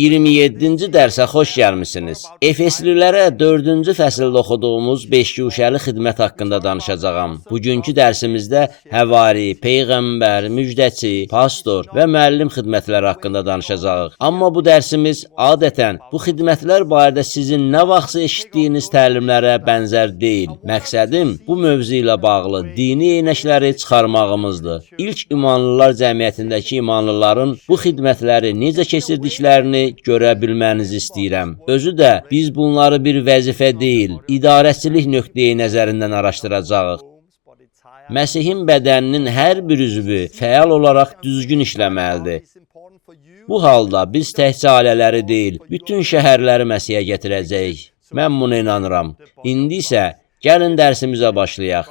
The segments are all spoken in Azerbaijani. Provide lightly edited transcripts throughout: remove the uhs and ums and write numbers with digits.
27-ci dərsə xoş gəlmisiniz. Efeslilərə 4-cü fəsildə oxuduğumuz 5-guşəli xidmət haqqında danışacağam. Bugünkü dərsimizdə həvari, peyğəmbər, müjdəçi, pastor və müəllim xidmətləri haqqında danışacağıq. Amma bu dərsimiz adətən bu xidmətlər barədə sizin nə vaxtsa eşitdiyiniz təlimlərə bənzər deyil. Məqsədim bu mövzu ilə bağlı dini eynəkləri çıxarmağımızdır. İlk imanlılar cəmiyyətindəki imanlıların bu xidmətləri necə keçirdiklərini görə bilmənizi istəyirəm. Özü də biz bunları bir vəzifə deyil, idarəçilik nöqteyi nəzərindən araşdıracağıq. Məsihin bədəninin hər bir üzvü fəal olaraq düzgün işləməlidir. Bu halda biz təkcə ailələri deyil, bütün şəhərləri Məsihə gətirəcəyik. Mən buna inanıram. İndi isə gəlin dərsimizə başlayaq.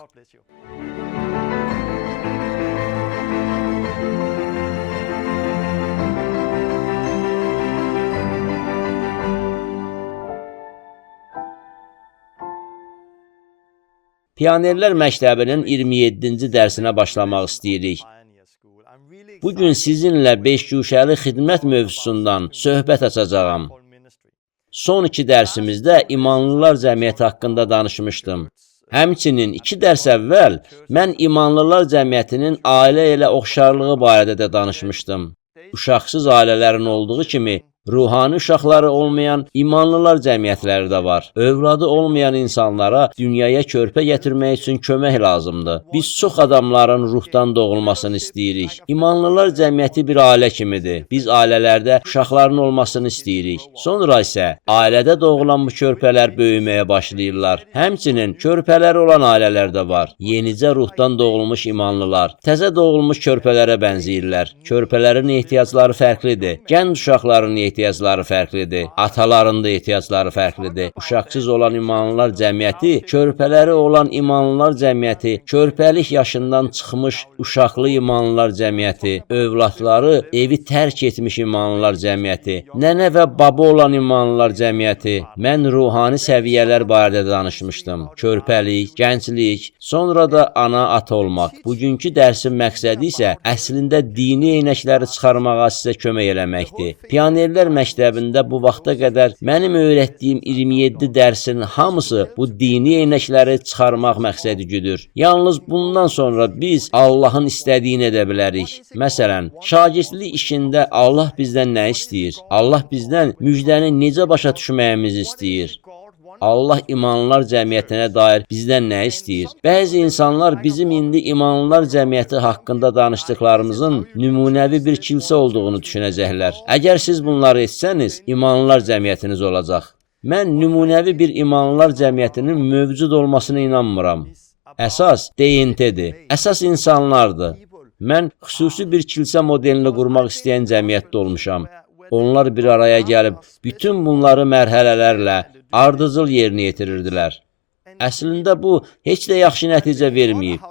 Pionerlər məktəbinin 27-ci dərsinə başlamaq istəyirik. Bugün sizinlə 5-guşəli xidmət mövzusundan söhbət açacağam. Son 2 dərsimizdə imanlılar cəmiyyəti haqqında danışmışdım. Həmçinin 2 dərs əvvəl mən imanlılar cəmiyyətinin ailə ilə oxşarlığı barədə də danışmışdım. Uşaqsız ailələrin olduğu kimi, ruhani uşaqları olmayan imanlılar cəmiyyətləri də var. Övladı olmayan insanlara dünyaya körpə gətirmək üçün kömək lazımdır. Biz çox adamların ruhdan doğulmasını istəyirik. İmanlılar cəmiyyəti bir ailə kimidir. Biz ailələrdə uşaqların olmasını istəyirik. Sonra isə ailədə doğulan bu körpələr böyüməyə başlayırlar. Həmçinin körpələri olan ailələr də var. Yenicə ruhdan doğulmuş imanlılar təzə doğulmuş körpələrə bənzəyirlər. Körpələrin ehtiyacları fərqlidir. Gənc uşaqların ehtiyacları fərqlidir. Ataların da ehtiyacları fərqlidir. Uşaqsız olan imanlılar cəmiyyəti, körpələri olan imanlılar cəmiyyəti, körpəlik yaşından çıxmış uşaqlı imanlılar cəmiyyəti, övladları evi tərk etmiş imanlılar cəmiyyəti, nənə və baba olan imanlılar cəmiyyəti. Mən ruhani səviyyələr barədə danışmışdım. Körpəlik, gənclik, sonra da ana, ata olmaq. Bugünkü dərsin məqsədi isə əslində dini eynəkləri çıxarmağa sizə kömək eləməkdir. Pionerlər məktəbində bu vaxta qədər mənim öyrətdiyim 27 dərsin hamısı bu dini eynəkləri çıxarmaq məqsədi güdür. Yalnız bundan sonra biz Allahın istədiyini edə bilərik. Məsələn, şagirdlik işində Allah bizdən nə istəyir? Allah bizdən müjdəni necə başa düşməyimizi istəyir? Allah imanlılar cəmiyyətinə dair bizdən nə istəyir? Bəzi insanlar bizim indi imanlılar cəmiyyəti haqqında danışdıqlarımızın nümunəvi bir kilsə olduğunu düşünəcəklər. Əgər siz bunları etsəniz, imanlılar cəmiyyətiniz olacaq. Mən nümunəvi bir imanlılar cəmiyyətinin mövcud olmasına inanmıram. Əsas DNT-dir. Əsas insanlardır. Mən xüsusi bir kilsə modelini qurmaq istəyən cəmiyyətdə olmuşam. Onlar bir araya gəlib, bütün bunları mərhələlərlə ardıcıl yerinə yetirirdilər. Əslində bu heç də yaxşı nəticə verməyib.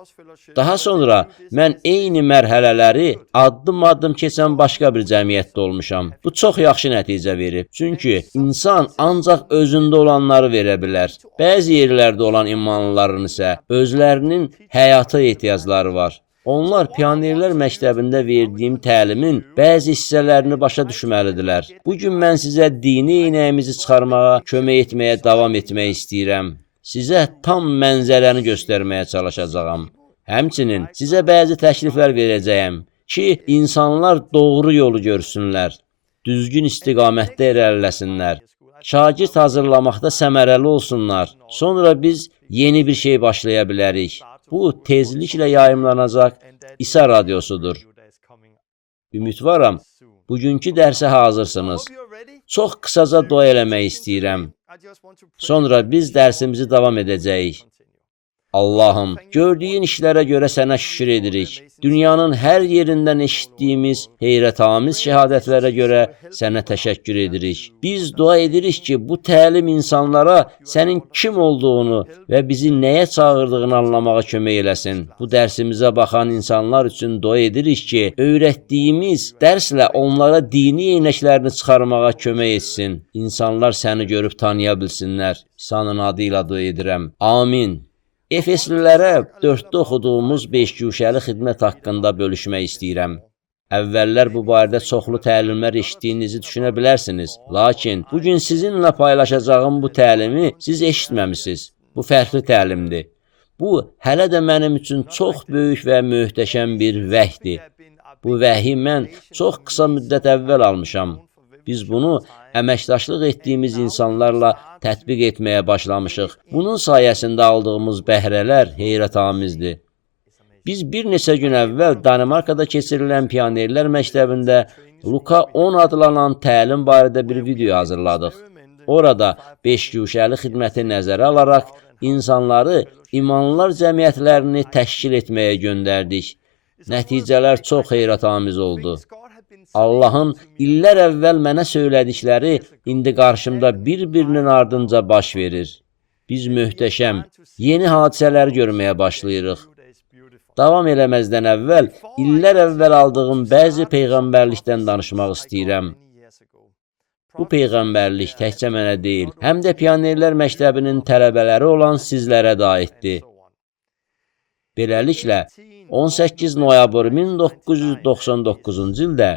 Daha sonra mən eyni mərhələləri addım-addım keçən başqa bir cəmiyyətdə olmuşam. Bu çox yaxşı nəticə verib. Çünki insan ancaq özündə olanları verə bilər. Bəzi yerlərdə olan imanlıların isə özlərinin həyata ehtiyacları var. Onlar pionerlər məktəbində verdiyim təlimin bəzi hissələrini başa düşməlidirlər. Bugün mən sizə dini eynəyimizi çıxarmağa, kömək etməyə davam etmək istəyirəm. Sizə tam mənzərəni göstərməyə çalışacağam. Həmçinin sizə bəzi təkliflər verəcəyəm ki, insanlar doğru yolu görsünlər, düzgün istiqamətdə irəliləsinlər, şagird hazırlamaqda səmərəli olsunlar. Sonra biz yeni bir şey başlaya bilərik. Bu, tezliklə yayımlanacaq İsa radiosudur. Ümidvaram, bugünkü dərsə hazırsınız. Çox qısaca dua eləmək istəyirəm. Sonra biz dərsimizi davam edəcəyik. Allahım, gördüyün işlərə görə sənə şükür edirik. Dünyanın hər yerindən eşitdiyimiz heyrətamiz şəhadətlərə görə sənə təşəkkür edirik. Biz dua edirik ki, bu təlim insanlara sənin kim olduğunu və bizi nəyə çağırdığını anlamağa kömək eləsin. Bu dərsimizə baxan insanlar üçün dua edirik ki, öyrətdiyimiz dərslə onlara dini eynəklərini çıxarmağa kömək etsin. İnsanlar səni görüb tanıya bilsinlər. İsa'nın adı ilə dua edirəm. Amin. Efeslilərə 4-də oxuduğumuz 5-guşəli xidmət haqqında bölüşmək istəyirəm. Əvvəllər bu barədə çoxlu təlimlər eşitdiyinizi düşünə bilərsiniz. Lakin bugün sizinlə paylaşacağım bu təlimi siz eşitməmisiniz. Bu fərqli təlimdir. Bu, hələ də mənim üçün çox böyük və möhtəşəm bir vəhdir. Bu vəhi mən çox qısa müddət əvvəl almışam. Biz bunu əməkdaşlıq etdiyimiz insanlarla tətbiq etməyə başlamışıq. Bunun sayəsində aldığımız bəhrələr heyrətamizdir. Biz bir neçə gün əvvəl Danimarkada keçirilən Pionerlər Məktəbində Luka 10 adlanan təlim barədə bir video hazırladıq. Orada 5 güşəli xidməti nəzərə alaraq insanları imanlılar cəmiyyətlərini təşkil etməyə göndərdik. Nəticələr çox heyrətamiz oldu. Allahın illər əvvəl mənə söylədikləri indi qarşımda bir-birinin ardınca baş verir. Biz möhtəşəm, yeni hadisələr görməyə başlayırıq. Davam eləməzdən əvvəl, illər əvvəl aldığım bəzi peyğəmbərlikdən danışmaq istəyirəm. Bu peyğəmbərlik təkcə mənə deyil, həm də Pionerlər Məktəbinin tələbələri olan sizlərə də aiddir. Beləliklə, 18 noyabr 1999-cu ildə,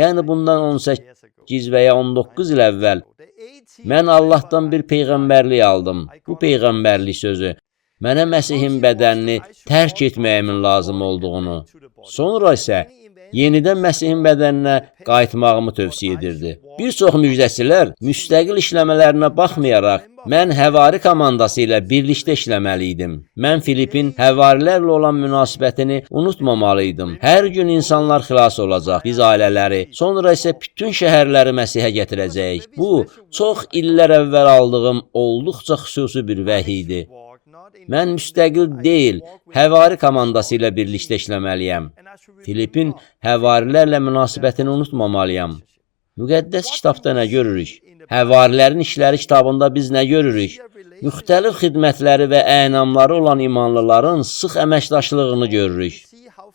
yəni bundan 18 və ya 19 il əvvəl, mən Allahdan bir peyğəmbərlik aldım. Bu peyğəmbərlik sözü mənə Məsihin bədənini tərk etməyimin lazım olduğunu, sonra isə yenidən Məsihin bədəninə qayıtmağımı tövsiyə edirdi. Bir çox müjdəçilər müstəqil işləmələrinə baxmayaraq, mən həvari komandası ilə birlikdə işləməliydim. Mən Filipin həvarilərlə olan münasibətini unutmamalıydım. Hər gün insanlar xilas olacaq, biz ailələri, sonra isə bütün şəhərləri Məsihə gətirəcəyik. Bu, çox illər əvvəl aldığım olduqca xüsusi bir vəhi idi. Mən müstəqil deyil, həvari komandası ilə birlikdə işləməliyəm. Filipin həvarilərlə münasibətini unutmamalıyam. Müqəddəs kitabda nə görürük? Həvarilərin işləri kitabında biz nə görürük? Müxtəlif xidmətləri və ənamları olan imanlıların sıx əməkdaşlığını görürük.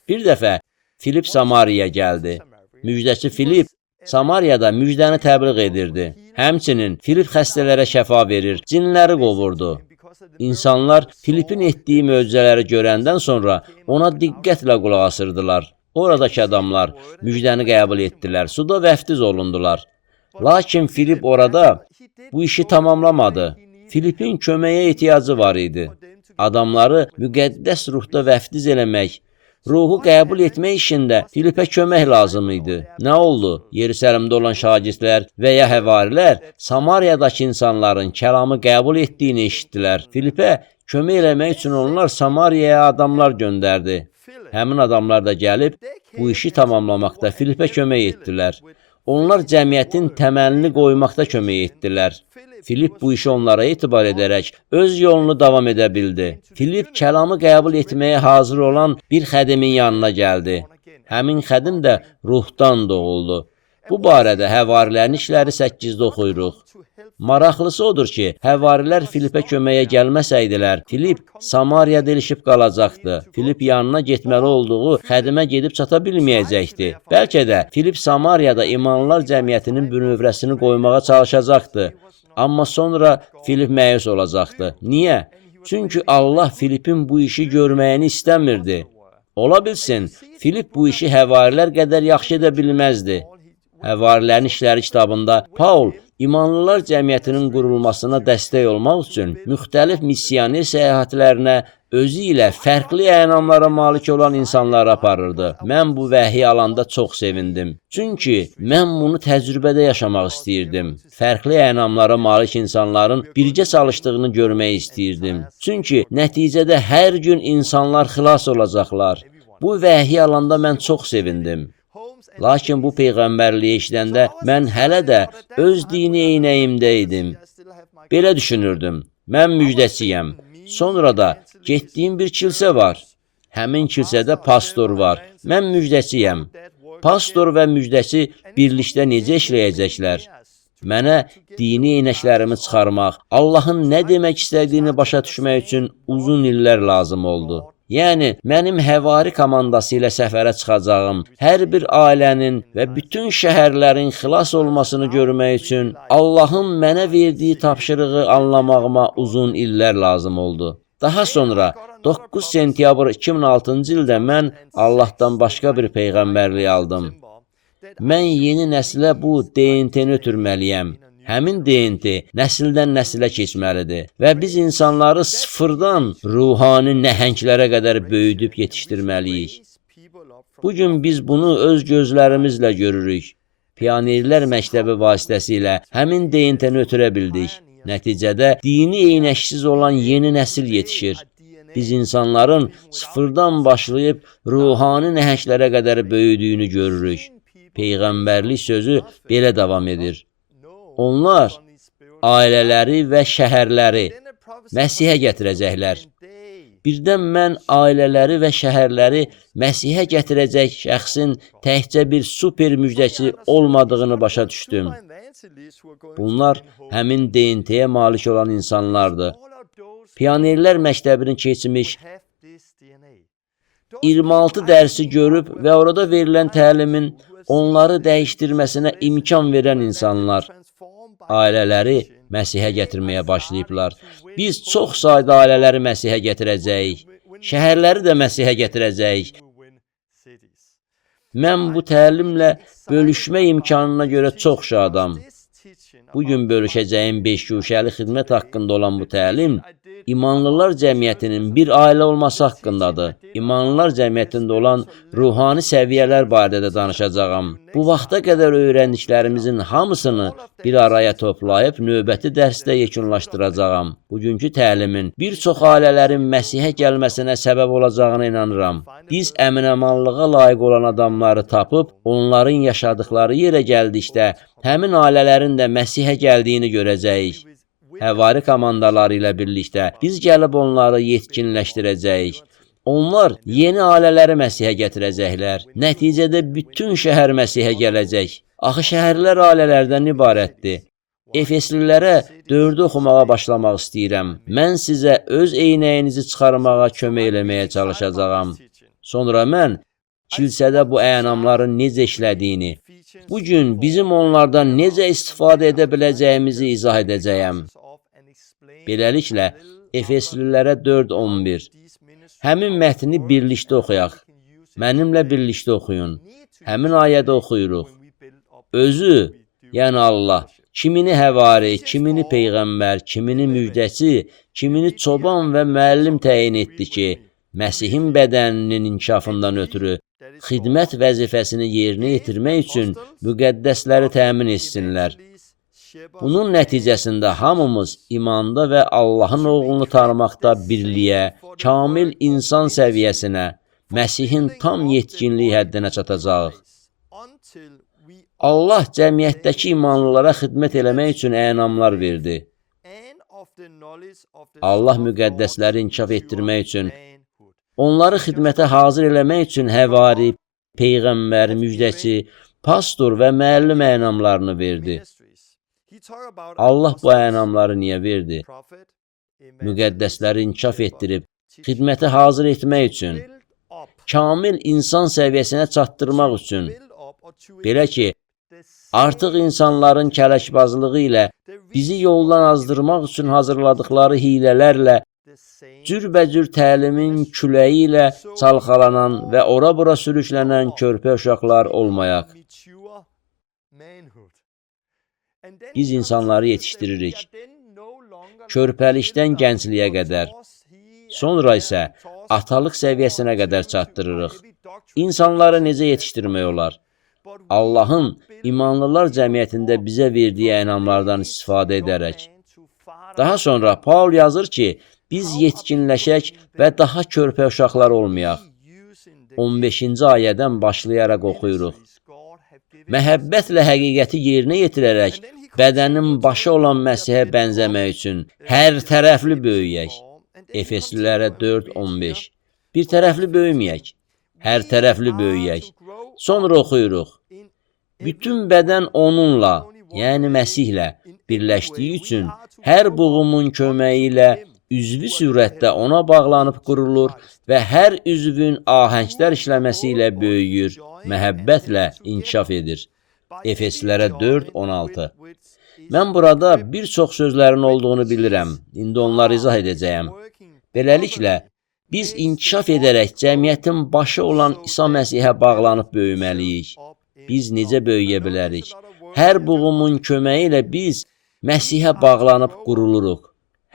Bir dəfə Filip Samariyaya gəldi. Müjdəçi Filip Samariyada müjdəni təbliğ edirdi. Həmçinin Filip xəstələrə şəfa verir, cinləri qovurdu. İnsanlar Filipin etdiyi möcüzələri görəndən sonra ona diqqətlə qulaq asırdılar. Oradakı adamlar müjdəni qəbul etdilər, suda vəftiz olundular. Lakin Filip orada bu işi tamamlamadı. Filipin köməyə ehtiyacı var idi. Adamları müqəddəs ruhda vəftiz eləmək, ruhu qəbul etmək işində Filipə kömək lazım idi. Nə oldu? Yerusəlimdə olan şagirdlər və ya həvarilər Samariyadakı insanların kəlamı qəbul etdiyini eşitdilər. Filipə kömək eləmək üçün onlar Samariyaya adamlar göndərdi. Həmin adamlar da gəlib bu işi tamamlamaqda Filipə kömək etdilər. Onlar cəmiyyətin təməlini qoymaqda kömək etdilər. Filip bu işi onlara etibar edərək öz yolunu davam edə bildi. Filip kəlamı qəbul etməyə hazır olan bir xədimin yanına gəldi. Həmin xədim də ruhdan doğuldu. Bu barədə həvarilərin işləri 8-də oxuyuruq. Maraqlısı odur ki, həvarilər Filipə köməyə gəlməsəydilər, Filip Samariyada ilişib qalacaqdı. Filip yanına getməli olduğu xədimə gedib çata bilməyəcəkdi. Bəlkə də Filip Samariyada imanlılar cəmiyyətinin bünövrəsini qoymağa çalışacaqdı. Amma sonra Filip məyus olacaqdı. Niyə? Çünki Allah Filipin bu işi görməyini istəmirdi. Ola bilsin, Filip bu işi həvarilər qədər yaxşı edə bilməzdi. Həvarilərin işləri kitabında Paul imanlılar cəmiyyətinin qurulmasına dəstək olmaq üçün müxtəlif missioner səyahətlərinə özü ilə fərqli ənamlara malik olan insanlar aparırdı. Mən bu vəhi alanda çox sevindim. Çünki mən bunu təcrübədə yaşamaq istəyirdim. Fərqli ənamlara malik insanların birgə çalışdığını görmək istəyirdim. Çünki nəticədə hər gün insanlar xilas olacaqlar. Bu vəhi alanda mən çox sevindim. Lakin bu peyğəmbərliyi eşidəndə mən hələ də öz dini eynəyimdə idim. Belə düşünürdüm. Mən müjdəçiyəm. Sonra da getdiyim bir kilsə var. Həmin kilsədə pastor var. Mən müjdəçiyəm. Pastor və müjdəçi birlikdə necə işləyəcəklər? Mənə dini eynəklərimi çıxarmaq, Allahın nə demək istədiyini başa düşmək üçün uzun illər lazım oldu. Yəni, mənim həvari komandası ilə səfərə çıxacağım, hər bir ailənin və bütün şəhərlərin xilas olmasını görmək üçün Allahın mənə verdiyi tapşırığı anlamağıma uzun illər lazım oldu. Daha sonra 9 sentyabr 2006-cı ildə mən Allahdan başqa bir peyğəmbərlik aldım. Mən yeni nəslə bu DNT-ni ötürməliyəm. Həmin DNT nəsildən nəsilə keçməlidir və biz insanları sıfırdan ruhani nəhənglərə qədər böyüdüb yetişdirməliyik. Bugün biz bunu öz gözlərimizlə görürük. Pionerlər məktəbi vasitəsilə həmin DNT-ni ötürə bildik. Nəticədə dini eynəksiz olan yeni nəsil yetişir. Biz insanların sıfırdan başlayıb ruhani nəhənglərə qədər böyüdüyünü görürük. Peyğəmbərlik sözü belə davam edir. Onlar ailələri və şəhərləri Məsihə gətirəcəklər. Birdən mən ailələri və şəhərləri Məsihə gətirəcək şəxsin təkcə bir super müjdəçi olmadığını başa düşdüm. Bunlar həmin DNT-yə malik olan insanlardır. Pionerlər məktəbini keçmiş 26 dərsi görüb və orada verilən təlimin onları dəyişdirməsinə imkan verən insanlar. Ailələri Məsihə gətirməyə başlayıblar. Biz çox sayda ailələri Məsihə gətirəcəyik. Şəhərləri də Məsihə gətirəcəyik. Mən bu təlimlə bölüşmə imkanına görə çox şadam. Bugün bölüşəcəyim 5 guşəli xidmət haqqında olan bu təlim, İmanlılar cəmiyyətinin bir ailə olması haqqındadır. İmanlılar cəmiyyətində olan ruhani səviyyələr barədə də danışacağam. Bu vaxta qədər öyrəndiklərimizin hamısını bir araya toplayıb növbəti dərsdə yekunlaşdıracağam. Bugünkü təlimin bir çox ailələrin Məsihə gəlməsinə səbəb olacağına inanıram. Biz əminəmanlığa layiq olan adamları tapıb, onların yaşadıkları yerə gəldikdə, həmin ailələrin də Məsihə gəldiyini görəcəyik. Həvari komandaları ilə birlikdə biz gəlib onları yetkinləşdirəcəyik. Onlar yeni ailələri Məsihə gətirəcəklər. Nəticədə bütün şəhər Məsihə gələcək. Axı şəhərlər ailələrdən ibarətdir. Efeslilərə 4-ü oxumağa başlamaq istəyirəm. Mən sizə öz eynəyinizi çıxarmağa kömək eləməyə çalışacağam. Sonra mən kilsədə bu ənamların necə işlədiyini, bugün bizim onlardan necə istifadə edə biləcəyimizi izah edəcəyəm. Beləliklə, Efeslilərə 4:11. Həmin mətni birlikdə oxuyaq. Mənimlə birlikdə oxuyun. Həmin ayədə oxuyuruq. Özü, yəni Allah, kimini həvari, kimini peyğəmbər, kimini müjdəçi, kimini çoban və müəllim təyin etdi ki, Məsihin bədəninin inkişafından ötürü xidmət vəzifəsini yerinə yetirmək üçün müqəddəsləri təmin etsinlər. Bunun nəticəsində hamımız imanda və Allahın oğlunu tanımaqda birliyə, kamil insan səviyyəsinə, Məsihin tam yetkinliyi həddinə çatacaq. Allah cəmiyyətdəki imanlılara xidmət eləmək üçün ənamlar verdi. Allah müqəddəsləri inkişaf etdirmək üçün, onları xidmətə hazır eləmək üçün həvari, peyğəmbər, müjdəçi, pastor və müəllim ənamlarını verdi. Allah bu ənamları niyə verdi? Müqəddəsləri inkişaf etdirib, xidmətə hazır etmək üçün, kamil insan səviyyəsinə çatdırmaq üçün. Belə ki, artıq insanların kələkbazlığı ilə bizi yoldan azdırmaq üçün hazırladıkları hilələrlə, cürbəcür təlimin küləyi ilə çalxalanan və ora-bura sürüklənən körpə uşaqlar olmayaq. Biz insanları yetişdiririk. Körpəlikdən gəncliyə qədər. Sonra isə atalıq səviyyəsinə qədər çatdırırıq. İnsanları necə yetişdirmək olar? Allahın imanlılar cəmiyyətində bizə verdiyi ənamlardan istifadə edərək. Daha sonra Paul yazır ki, biz yetkinləşək və daha körpə uşaqlar olmayaq. 15-ci ayədən başlayaraq oxuyuruq. Məhəbbətlə həqiqəti yerinə yetirərək, bədənin başı olan Məsihə bənzəmək üçün hər tərəfli böyüyək. Efeslilərə 4:15. Bir tərəfli böyüməyək, hər tərəfli böyüyək. Sonra oxuyuruq. Bütün bədən onunla, yəni Məsihlə birləşdiyi üçün hər buğumun köməyi ilə üzvü surətdə ona bağlanıb qurulur və hər üzvün ahəngdar işləməsi ilə böyüyür, məhəbbətlə inkişaf edir. Efeslilərə 4:16. Mən burada bir çox sözlərin olduğunu bilirəm. İndi onları izah edəcəyəm. Beləliklə, biz inkişaf edərək cəmiyyətin başı olan İsa Məsihə bağlanıb böyüməliyik. Biz necə böyüyə bilərik? Hər buğumun köməyi ilə biz Məsihə bağlanıb quruluruq.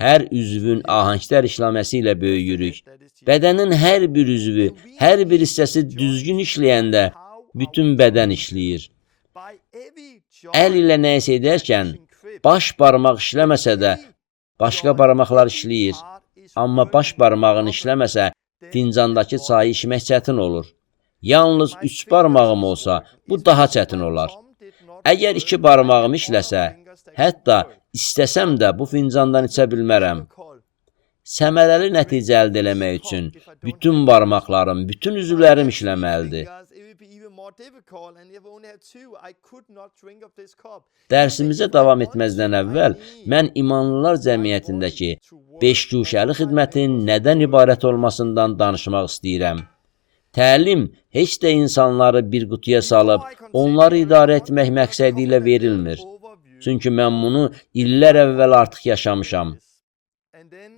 Hər üzvün ahəngdar işləməsi ilə böyüyürük. Bədənin hər bir üzvü, hər bir hissəsi düzgün işləyəndə bütün bədən işləyir. Əl ilə nəyisə edərkən, baş barmaq işləməsə də, başqa barmaqlar işləyir. Amma baş barmağın işləməsə, fincandakı çayı içmək çətin olur. Yalnız 3 barmağım olsa, bu daha çətin olar. Əgər 2 barmağım işləsə, hətta istəsəm də bu fincandan içə bilmərəm. Səmərəli nəticə əldə eləmək üçün bütün barmaqlarım, bütün üzvlərim işləməlidir. Dərsimizə davam etməzdən əvvəl mən İmanlılar Cəmiyyətindəki 5 guşəli xidmətin nədən ibarət olmasından danışmaq istəyirəm. Təlim heç də insanları bir qutuya salıb, onları idarə etmək məqsədi ilə verilmir. Çünki mən bunu illər əvvəl artıq yaşamışam.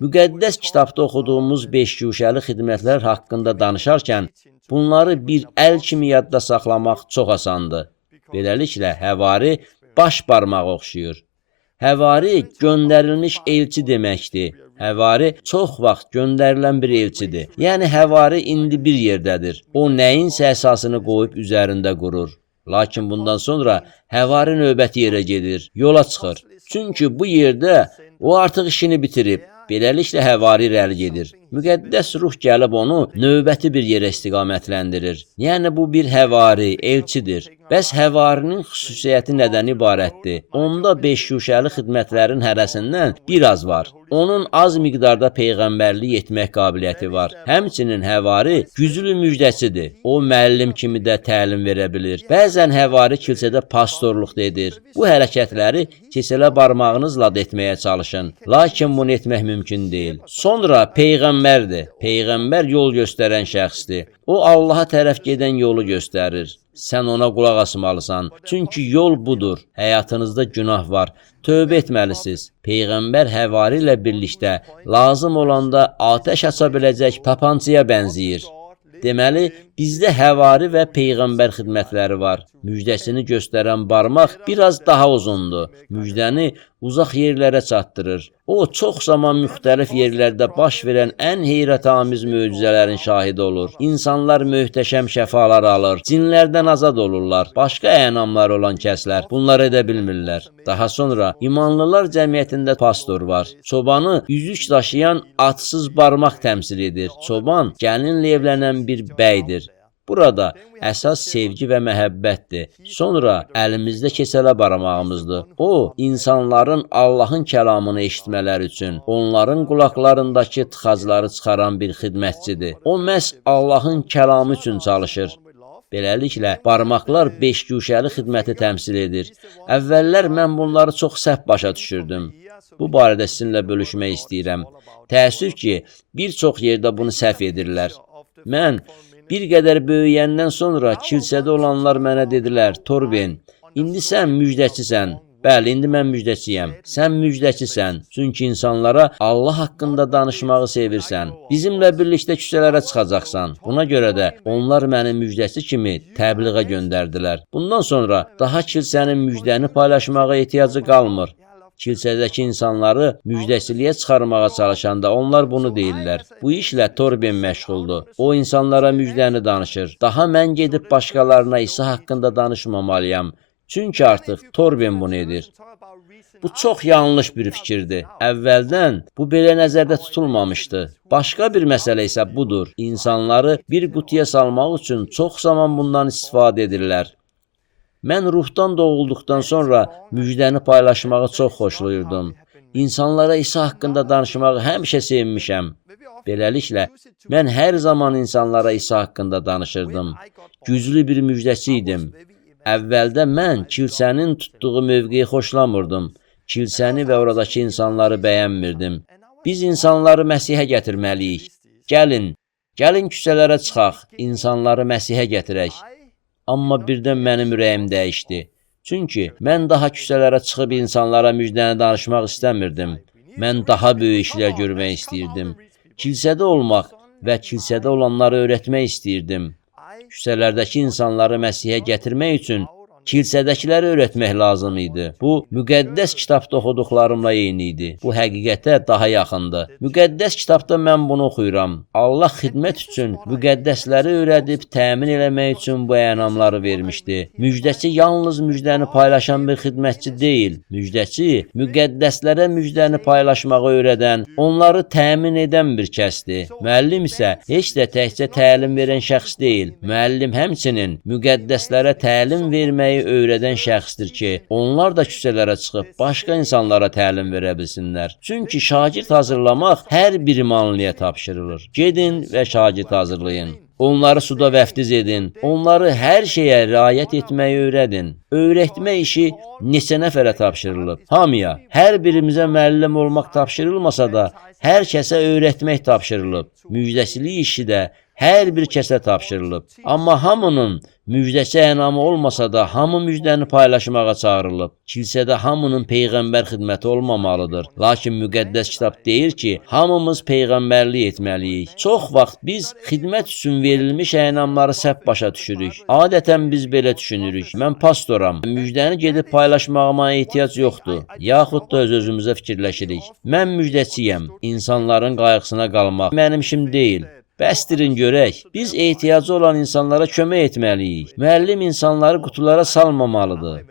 Müqəddəs kitabda oxuduğumuz 5 guşəli xidmətlər haqqında danışarkən, bunları bir əl kimi yadda saxlamaq çox asandır. Beləliklə, həvari baş barmağa oxşuyur. Həvari göndərilmiş elçi deməkdir. Həvari çox vaxt göndərilən bir elçidir. Yəni, həvari indi bir yerdədir. O, nəyinsə əsasını qoyub üzərində qurur. Lakin bundan sonra həvari növbəti yerə gedir, yola çıxır. Çünki bu yerdə o artıq işini bitirib. Beləliklə, həvari irəli gedir. Müqəddəs ruh gəlib onu növbəti bir yerə istiqamətləndirir. Yəni, bu bir həvari, elçidir. Bəs həvarinin xüsusiyyəti nədən ibarətdir? Onda 5 guşəli xidmətlərin hərəsindən biraz var. Onun az miqdarda peyğəmbərlik etmək qabiliyyəti var. Həmçinin həvari güclü müjdəçidir. O, müəllim kimi də təlim verə bilir. Bəzən həvari kilsədə pastorluq edir. Bu hərəkətləri keselə barmağınızla da etməyə çalışın. Lakin bunu etmək mümkün deyil. Sonra peyğəmbərdir. Peyğəmbər yol göstərən şəxsdir. O, Allaha tərəf gedən yolu göstərir. Sən ona qulaq asmalısan. Çünki yol budur. Həyatınızda günah var. Tövbə etməlisiniz. Peyğəmbər həvari ilə birlikdə lazım olanda atəş aça biləcək tapancaya bənzəyir. Deməli, bizdə həvari və peyğəmbər xidmətləri var. Müjdəsini göstərən barmaq biraz daha uzundur. Müjdəni uzaq yerlərə çatdırır. O, çox zaman müxtəlif yerlərdə baş verən ən heyrətamiz möcüzələrin şahidi olur. İnsanlar möhtəşəm şəfalar alır, cinlərdən azad olurlar. Başqa ənamlar olan kəslər bunlar edə bilmirlər. Daha sonra İmanlılar Cəmiyyətində pastor var. Çobanı üzük daşıyan atsız barmaq təmsil edir. Çoban gəlinlə evlənən bir bəydir. Burada əsas sevgi və məhəbbətdir. Sonra əlimizdə kesələ barmağımızdır. O, insanların Allahın kəlamını eşitmələri üçün onların qulaqlarındakı tıxacları çıxaran bir xidmətçidir. O, məhz Allahın kəlamı üçün çalışır. Beləliklə, barmaqlar 5 guşəli xidməti təmsil edir. Əvvəllər mən bunları çox səhv başa düşürdüm. Bu barədə sizinlə bölüşmək istəyirəm. Təəssüf ki, bir çox yerdə bunu səhv edirlər. Mən bir qədər böyüyəndən sonra kilsədə olanlar mənə dedilər, Torben, indi sən müjdəçisən. Bəli, indi mən müjdəçiyəm. Sən müjdəçisən, çünki insanlara Allah haqqında danışmağı sevirsən. Bizimlə birlikdə küçələrə çıxacaqsan. Buna görə də onlar məni müjdəçi kimi təbliğə göndərdilər. Bundan sonra daha kilsənin müjdəni paylaşmağa ehtiyacı qalmır. Kilsədəki insanları müjdəçiliyə çıxarmağa çalışanda onlar bunu deyirlər. Bu işlə Torben məşğuldur. O, insanlara müjdəni danışır. Daha mən gedib başqalarına İsa haqqında danışmamalıyam. Çünki artıq Torben bunu edir. Bu çox yanlış bir fikirdir. Əvvəldən bu belə nəzərdə tutulmamışdı. Başqa bir məsələ isə budur. İnsanları bir qutuya salmaq üçün çox zaman bundan istifadə edirlər. Mən ruhdan doğulduqdan sonra müjdəni paylaşmağı çox xoşlayırdım. İnsanlara İsa haqqında danışmağı həmişə sevmişəm. Beləliklə, mən hər zaman insanlara İsa haqqında danışırdım. Güclü bir müjdəçi idim. Əvvəldə mən kilsənin tutduğu mövqeyi xoşlamırdım. Kilsəni və oradakı insanları bəyənmirdim. Biz insanları Məsihə gətirməliyik. Gəlin küçələrə çıxaq, insanları Məsihə gətirək. Amma birdən mənim ürəyim dəyişdi. Çünki mən daha küçələrə çıxıb insanlara müjdəni danışmaq istəmirdim. Mən daha böyük işlər görmək istəyirdim. Kilsədə olmaq və kilsədə olanları öyrətmək istəyirdim. Küçələrdəki insanları Məsihə gətirmək üçün kilsədəkiləri öyrətmək lazım idi. Bu, müqəddəs kitabda oxuduqlarımla eyni idi. Bu həqiqətə daha yaxındır. Müqəddəs kitabda mən bunu oxuyuram. Allah xidmət üçün müqəddəsləri öyrədib təmin eləmək üçün bu ənamları vermişdi. Müjdəçi yalnız müjdəni paylaşan bir xidmətçi deyil. Müjdəçi müqəddəslərə müjdəni paylaşmağı öyrədən, onları təmin edən bir kəsdir. Müəllim isə heç də təkcə təlim verən şəxs deyil. Müəllim həmçinin müqəddəslərə təlim verməyi öyrədən şəxsdir ki, onlar da küçələrə çıxıb başqa insanlara təlim verə bilsinlər. Çünki şagird hazırlamaq hər bir imanlıya tapşırılır. Gedin və şagird hazırlayın. Onları suda vəftiz edin. Onları hər şeyə riayət etməyi öyrədin. Öyrətmə işi neçə nəfərə tapşırılıb? Hamıya. Hər birimizə müəllim olmaq tapşırılmasa da, hər kəsə öyrətmək tapşırılıb. Müjdəçilik işi də hər bir kəsə tapşırılıb. Amma hamının müjdəçi ənamı olmasa da, hamı müjdəni paylaşmağa çağırılıb. Kilsədə hamının peyğəmbər xidməti olmamalıdır. Lakin müqəddəs kitab deyir ki, hamımız peyğəmbərlik etməliyik. Çox vaxt biz xidmət üçün verilmiş ənamları səhv başa düşürük. Adətən biz belə düşünürük. Mən pastoram, müjdəni gedib paylaşmağıma ehtiyac yoxdur. Yaxud da öz-özümüzə fikirləşirik. Mən müjdəçiyəm. İnsanların qayğısına qalmaq mənim işim deyil. Bəsdirin görək, biz ehtiyacı olan insanlara kömək etməliyik. Müəllim insanları qutulara salmamalıdır.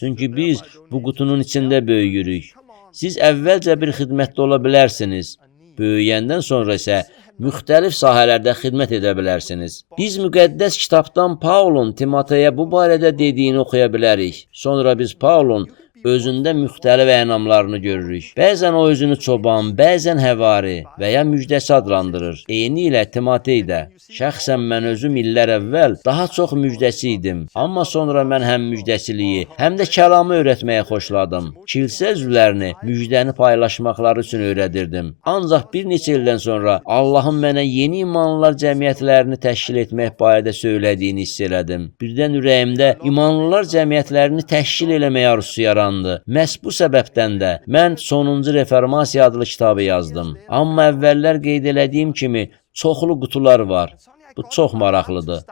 Çünki biz bu qutunun içində böyüyürük. Siz əvvəlcə bir xidmətdə ola bilərsiniz. Böyüyəndən sonra isə müxtəlif sahələrdə xidmət edə bilərsiniz. Biz müqəddəs kitabdan Paulun Timoteyə bu barədə dediyini oxuya bilərik. Sonra biz Paulun özündə müxtəlif ənamlarını görürük. Bəzən o özünü çoban, bəzən həvari və ya müjdəçi adlandırır. Eyni ilə Timotey də. Şəxsən mən özüm illər əvvəl daha çox müjdəçi idim. Amma sonra mən həm müjdəçiliyi, həm də kəlamı öyrətməyə xoşladım. Kilsə üzvlərini müjdəni paylaşmaqları üçün öyrədirdim. Ancaq bir neçə ildən sonra Allahın mənə yeni imanlılar cəmiyyətlərini təşkil etmək barədə söylədiyini hiss elədim. Birdən ürəyimdə imanlılar cəmiyyətlərini təşkil eləməyə arzusu yarandı. Məhz bu səbəbdən də mən Sonuncu Reformasiya adlı kitabı yazdım. Amma əvvəllər qeyd elədiyim kimi çoxlu qutular var. Bu çox maraqlıdır.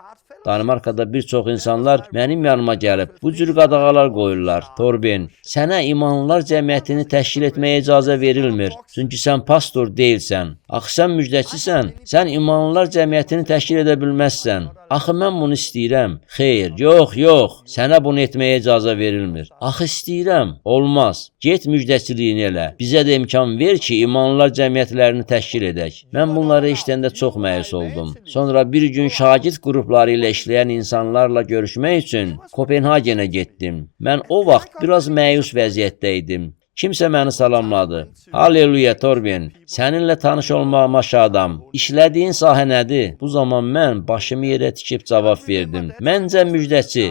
Danimarkada bir çox insanlar mənim yanıma gəlib bu cür qadağalar qoyurlar. Torben, sənə imanlılar cəmiyyətini təşkil etməyə icazə verilmir. Çünki sən pastor deyilsən. Axı sən müjdəçisən. Sən imanlılar cəmiyyətini təşkil edə bilməzsən. Axı mən bunu istəyirəm. Xeyr, yox. Sənə bunu etməyə icazə verilmir. Axı istəyirəm. Olmaz. Get müjdəçiliyini elə. Bizə də imkan ver ki, imanlılar cəmiyyətlərini təşkil edək. Mən bunları eşidəndə çox məyus oldum. Sonra bir gün şagird qrupları ilə işləyən insanlarla görüşmək üçün Kopenhagenə getdim. Mən o vaxt biraz məyus vəziyyətdə idim. Kimsə məni salamladı. Halleluya Torben, səninlə tanış olmağıma şadam. İşlədiyin sahə nədir? Bu zaman mən başımı yerə tikib cavab verdim. Məncə müjdəçi.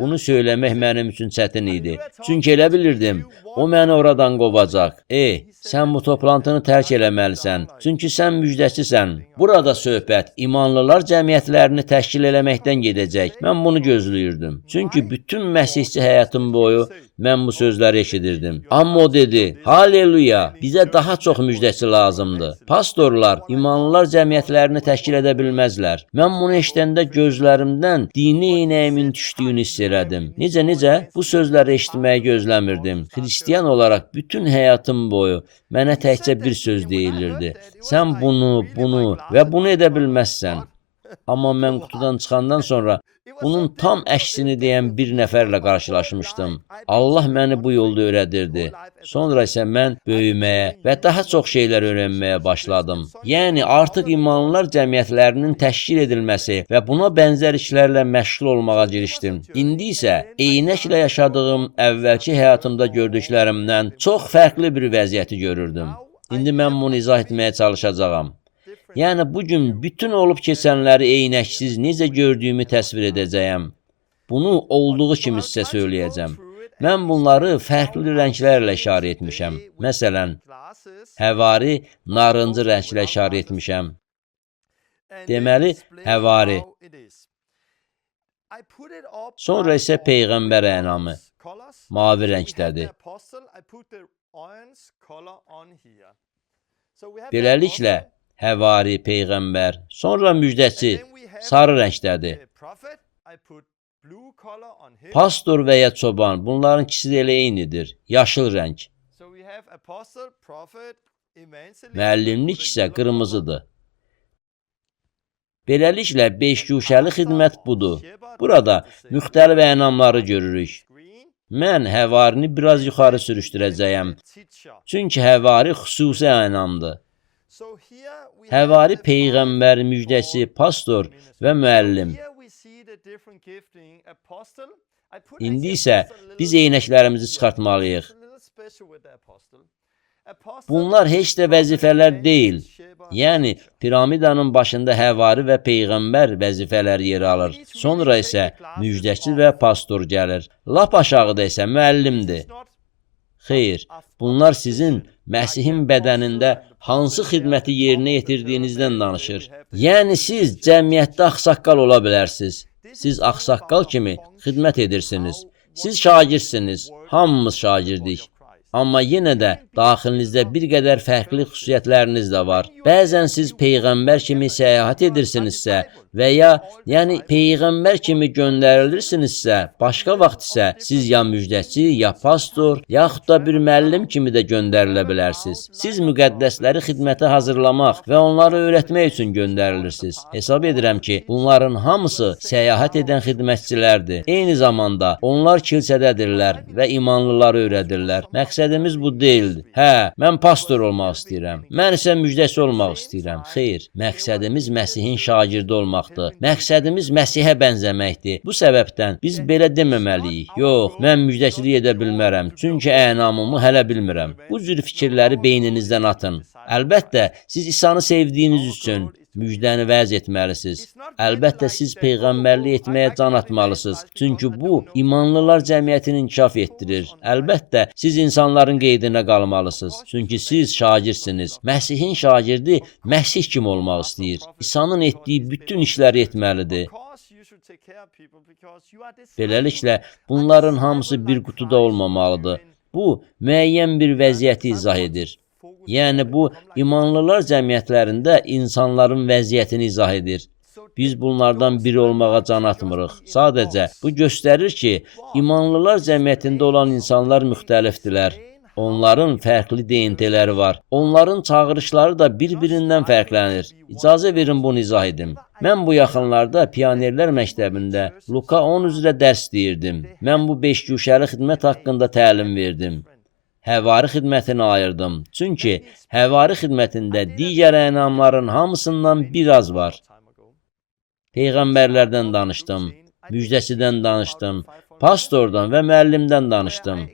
Bunu söyləmək mənim üçün çətin idi. Çünki elə bilirdim, o məni oradan qovacaq. Sən bu toplantını tərk eləməlisən. Çünki sən müjdəçisən. Burada söhbət imanlılar cəmiyyətlərini təşkil eləməkdən gedəcək. Mən bunu gözləyirdim. Çünki bütün məsihçi həyatım boyu mən bu sözləri eşidirdim. Amma o dedi, halleluya, bizə daha çox müjdəçi lazımdır. Pastorlar imanlılar cəmiyyətlərini təşkil edə bilməzlər. Mən bunu eşidəndə gözlərimdən dini eynəyimin düşdüyünü hiss elədim. Necə? Bu sözləri eşitməyi gözləmirdim. Xristiyan olaraq bütün həyatım boyu mənə təkcə bir söz deyilirdi. Sən bunu və bunu edə bilməzsən. Amma mən qutudan çıxandan sonra bunun tam əksini deyən bir nəfərlə qarşılaşmışdım. Allah məni bu yolda öyrədirdi. Sonra isə mən böyüməyə və daha çox şeylər öyrənməyə başladım. Yəni artıq imanlılar cəmiyyətlərinin təşkil edilməsi və buna bənzər işlərlə məşğul olmağa girişdim. İndi isə eynəklə yaşadığım əvvəlki həyatımda gördüklərimdən çox fərqli bir vəziyyəti görürdüm. İndi mən bunu izah etməyə çalışacağam. Yəni, bugün bütün olub keçənləri eynəksiz necə gördüyümü təsvir edəcəyəm. Bunu olduğu kimi sizə söyləyəcəm. Mən bunları fərqli rənglərlə işarə etmişəm. Məsələn, həvari narıncı rənglə işarə etmişəm. Deməli, həvari. Sonra isə Peyğəmbər ənamı. Mavi rəngdədir. Beləliklə, həvari peyğəmbər, sonra müjdəçi sarı rəngdədir. Pastor və ya çoban, bunların ikisi də elə eynidir, yaşıl rəng. Müəllimlik isə qırmızıdır. Beləliklə, beşguşəli xidmət budur. Burada müxtəlif ənamları görürük. Mən həvarini biraz yuxarı sürüşdürəcəyəm. Çünki həvari xüsusi ənamdır. Həvari peyğəmbər, müjdəçi, pastor və müəllim. İndi isə biz eynəklərimizi çıxartmalıyıq. Bunlar heç də vəzifələr deyil. Yəni, piramidanın başında həvari və peyğəmbər vəzifələri yer alır. Sonra isə müjdəçi və pastor gəlir. Lap aşağıda isə müəllimdir. Xeyr, bunlar sizin Məsihin bədənində hansı xidməti yerinə yetirdiyinizdən danışır. Yəni, siz cəmiyyətdə axsaqqal ola bilərsiniz. Siz axsaqqal kimi xidmət edirsiniz. Siz şagirsiniz, hamımız şagirdik. Amma yenə də daxilinizdə bir qədər fərqli xüsusiyyətləriniz də var. Bəzən siz peyğəmbər kimi səyahət edirsinizsə və ya peyğəmbər kimi göndərilirsinizsə, başqa vaxt isə siz ya müjdəçi, ya pastor, yaxud da bir müəllim kimi də göndərilə bilərsiniz. Siz müqəddəsləri xidmətə hazırlamaq və onları öyrətmək üçün göndərilirsiniz. Hesab edirəm ki, bunların hamısı səyahət edən xidmətçilərdir. Eyni zamanda onlar kilsədədirlər və imanlıları öyrədirlər. Məqsədimiz bu deyildir. Hə, mən pastor olmaq istəyirəm. Mən isə müjdəçi olmaq istəyirəm. Xeyr, məqsədimiz Məsihin şagirdi olmaqdır. Məqsədimiz Məsihə bənzəməkdir. Bu səbəbdən biz belə deməməliyik. Yox, mən müjdəçilik edə bilmərəm, çünki ənamımı hələ bilmirəm. Bu cür fikirləri beyninizdən atın. Əlbəttə, siz İsanı sevdiyiniz üçün müjdəni vəz etməlisiniz. Əlbəttə, siz peyğəmbərlik etməyə can atmalısınız. Çünki bu, imanlılar cəmiyyətini inkişaf etdirir. Əlbəttə, siz insanların qeydinə qalmalısınız. Çünki siz şagirsiniz. Məsihin şagirdi Məsih kimi olmaq istəyir. İsa'nın etdiyi bütün işləri etməlidir. Beləliklə, bunların hamısı bir qutuda olmamalıdır. Bu, müəyyən bir vəziyyəti izah edir. Yəni, bu, imanlılar cəmiyyətlərində insanların vəziyyətini izah edir. Biz bunlardan biri olmağa can atmırıq. Sadəcə, bu göstərir ki, imanlılar cəmiyyətində olan insanlar müxtəlifdirlər. Onların fərqli deyintiləri var. Onların çağırışları da bir-birindən fərqlənir. İcazə verin bunu izah edim. Mən bu yaxınlarda Pionerlər Məktəbində Luka 10 üzrə dərs deyirdim. Mən bu beşguşəli xidmət haqqında təlim verdim. Həvari xidmətini ayırdım. Çünki həvari xidmətində digər ənamların hamısından biraz var. Peyğəmbərlərdən danışdım, müjdəçidən danışdım, pastordan və müəllimdən danışdım.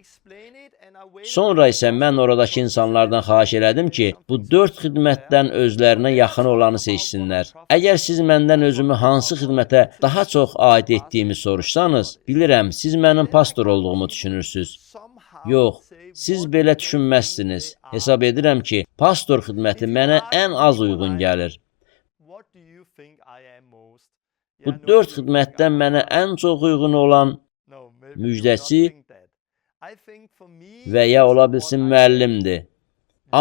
Sonra isə mən oradakı insanlardan xahiş elədim ki, bu 4 xidmətdən özlərinə yaxın olanı seçsinlər. Əgər siz məndən özümü hansı xidmətə daha çox aid etdiyimi soruşsanız, bilirəm, siz mənim pastor olduğumu düşünürsünüz. Yox, siz belə düşünməzsiniz. Hesab edirəm ki, pastor xidməti mənə ən az uyğun gəlir. Bu 4 xidmətdən mənə ən çox uyğun olan müjdəçi və ya ola bilsin müəllimdir.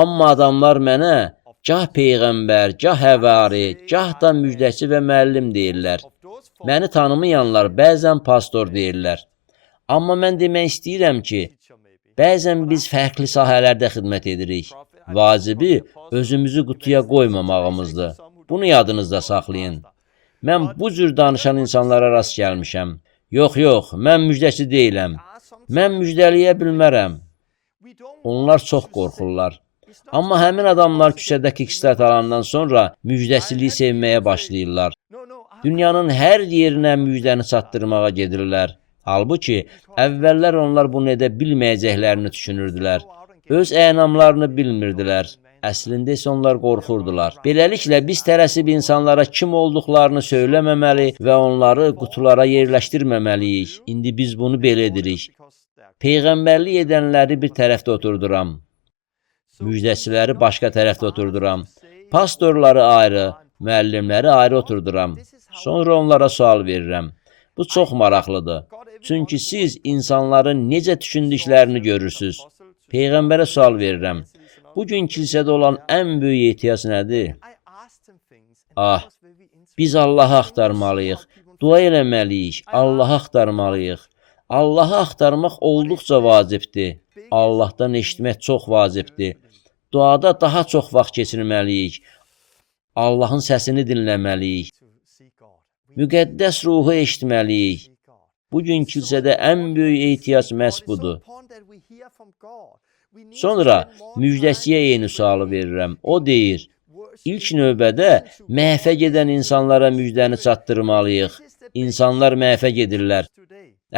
Amma adamlar mənə gah peyğəmbər, gah həvari, gah da müjdəçi və müəllim deyirlər. Məni tanımayanlar bəzən pastor deyirlər. Amma mən demək istəyirəm ki, bəzən biz fərqli sahələrdə xidmət edirik. Vacibi özümüzü qutuya qoymamağımızdır. Bunu yadınızda saxlayın. Mən bu cür danışan insanlara rast gəlmişəm. Yox, mən müjdəçi deyiləm. Mən müjdəliyə bilmərəm. Onlar çox qorxurlar. Amma həmin adamlar küçədəki kislət alandan sonra müjdəçiliyi sevməyə başlayırlar. Dünyanın hər yerinə müjdəni çatdırmağa gedirlər. Halbuki, əvvəllər onlar bunu edə bilməyəcəklərini düşünürdülər. Öz ənamlarını bilmirdilər. Əslində isə onlar qorxurdular. Beləliklə, biz tələsib insanlara kim olduqlarını söyləməməli və onları qutulara yerləşdirməməliyik. İndi biz bunu belə edirik. Peyğəmbərlik edənləri bir tərəfdə oturduram. Müjdəçiləri başqa tərəfdə oturduram. Pastorları ayrı, müəllimləri ayrı oturduram. Sonra onlara sual verirəm. Bu çox maraqlıdır. Çünki siz insanların necə düşündüklərini görürsünüz. Peyğəmbərə sual verirəm. Bugün kilsədə olan ən böyük ehtiyac nədir? Biz Allahı axtarmalıyıq, dua eləməliyik, Allahı axtarmalıyıq. Allahı axtarmaq olduqca vacibdir. Allahdan eşitmək çox vacibdir. Duada daha çox vaxt keçirməliyik. Allahın səsini dinləməliyik. Müqəddəs ruhu eşitməliyik. Bugün kilsədə ən böyük ehtiyac məhz budur. Sonra müjdəçiyə eyni sualı verirəm. O deyir, İlk növbədə məhvə gedən insanlara müjdəni çatdırmalıyıq. İnsanlar məhvə gedirlər.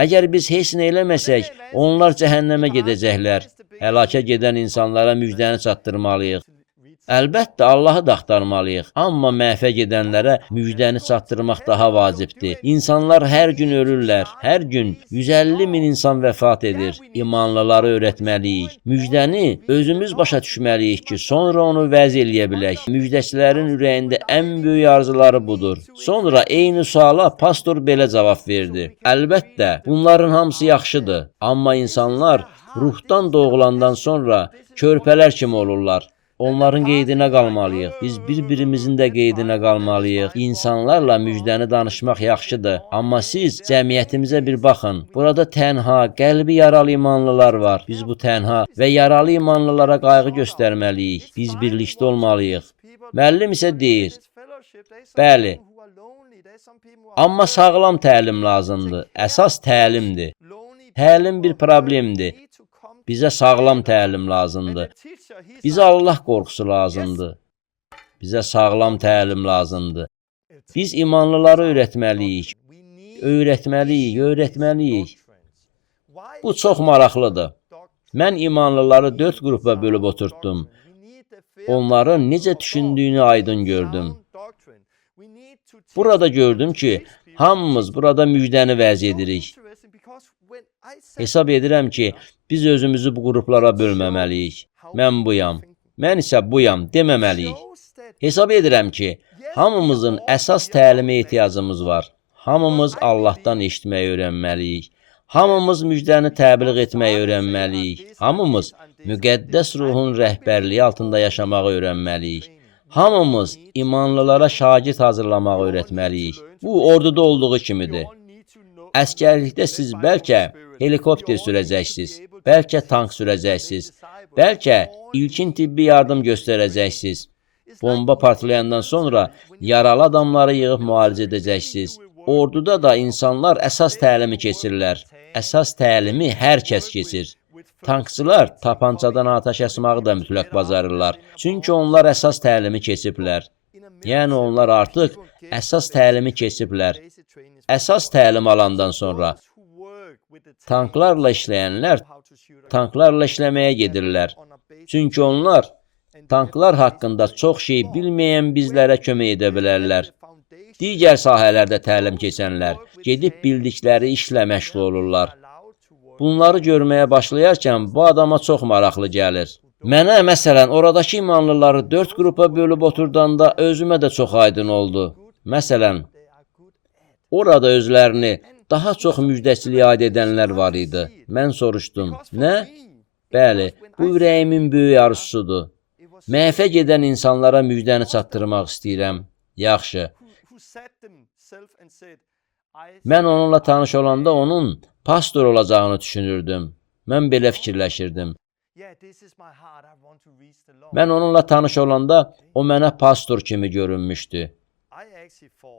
Əgər biz heç nə eləməsək, onlar cəhənnəmə gedəcəklər. Həlakə gedən insanlara müjdəni çatdırmalıyıq. Əlbəttə, Allahı da axtarmalıyıq. Amma məhvə gedənlərə müjdəni çatdırmaq daha vacibdir. İnsanlar hər gün ölürlər. Hər gün 150 min insan vəfat edir. İmanlıları öyrətməliyik. Müjdəni özümüz başa düşməliyik ki, sonra onu vəz eləyə bilək. Müjdəçilərin ürəyində ən böyük arzuları budur. Sonra eyni suala pastor belə cavab verdi. Əlbəttə, bunların hamısı yaxşıdır. Amma insanlar ruhdan doğulandan sonra körpələr kimi olurlar. Onların qeydinə qalmalıyıq. Biz bir-birimizin də qeydinə qalmalıyıq. İnsanlarla müjdəni danışmaq yaxşıdır. Amma siz cəmiyyətimizə bir baxın. Burada tənha, qəlbi yaralı imanlılar var. Biz bu tənha və yaralı imanlılara qayğı göstərməliyik. Biz birlikdə olmalıyıq. Müəllim isə deyir, bəli, amma sağlam təlim lazımdır. Əsas təlimdir. Təlim bir problemdir. Bizə sağlam təlim lazımdır. Bizə Allah qorxusu lazımdır. Bizə sağlam təlim lazımdır. Biz imanlıları öyrətməliyik. Öyrətməliyik. Bu çox maraqlıdır. Mən imanlıları 4 qrupa bölüb oturtdum. Onların necə düşündüyünü aydın gördüm. Burada gördüm ki, hamımız burada müjdəni vəz edirik. Hesab edirəm ki, biz özümüzü bu qruplara bölməməliyik. Mən buyam, mən isə buyam deməməliyik. Hesab edirəm ki, hamımızın əsas təlimə ehtiyacımız var. Hamımız Allahdan eşitməyi öyrənməliyik. Hamımız müjdəni təbliğ etməyi öyrənməliyik. Hamımız müqəddəs ruhun rəhbərliyi altında yaşamağı öyrənməliyik. Hamımız imanlılara şagird hazırlamağı öyrətməliyik. Bu orduda olduğu kimidir. Əskərlikdə siz bəlkə helikopter sürəcəksiniz, bəlkə tank sürəcəksiniz, bəlkə ilkin tibbi yardım göstərəcəksiniz. Bomba partlayandan sonra yaralı adamları yığıb müalicə edəcəksiniz. Orduda da insanlar əsas təlimi keçirlər. Əsas təlimi hər kəs keçir. Tankçılar tapancadan atəş açmağı da mütləq bacarırlar. Çünki onlar əsas təlimi keçiblər. Yəni onlar artıq əsas təlimi keçiblər. Əsas təlim alandan sonra tanklarla işləyənlər tanklarla işləməyə gedirlər. Çünki onlar tanklar haqqında çox şey bilməyən bizlərə kömək edə bilərlər. Digər sahələrdə təlim keçənlər gedib bildikləri işlə məşğul olurlar. Bunları görməyə başlayarkən bu adama çox maraqlı gəlir. Mənə, məsələn, oradakı imanlıları 4 qrupa bölüb oturdanda özümə də çox aydın oldu. Məsələn, orada özlərini daha çox müjdəçiliyə aid edənlər var idi. Mən soruşdum, nə? Bəli, bu ürəyimin böyük arzusudur. Məhvə gedən insanlara müjdəni çatdırmaq istəyirəm. Yaxşı. Mən onunla tanış olanda onun pastor olacağını düşünürdüm. Mən belə fikirləşirdim. Mən onunla tanış olanda o mənə pastor kimi görünmüşdü.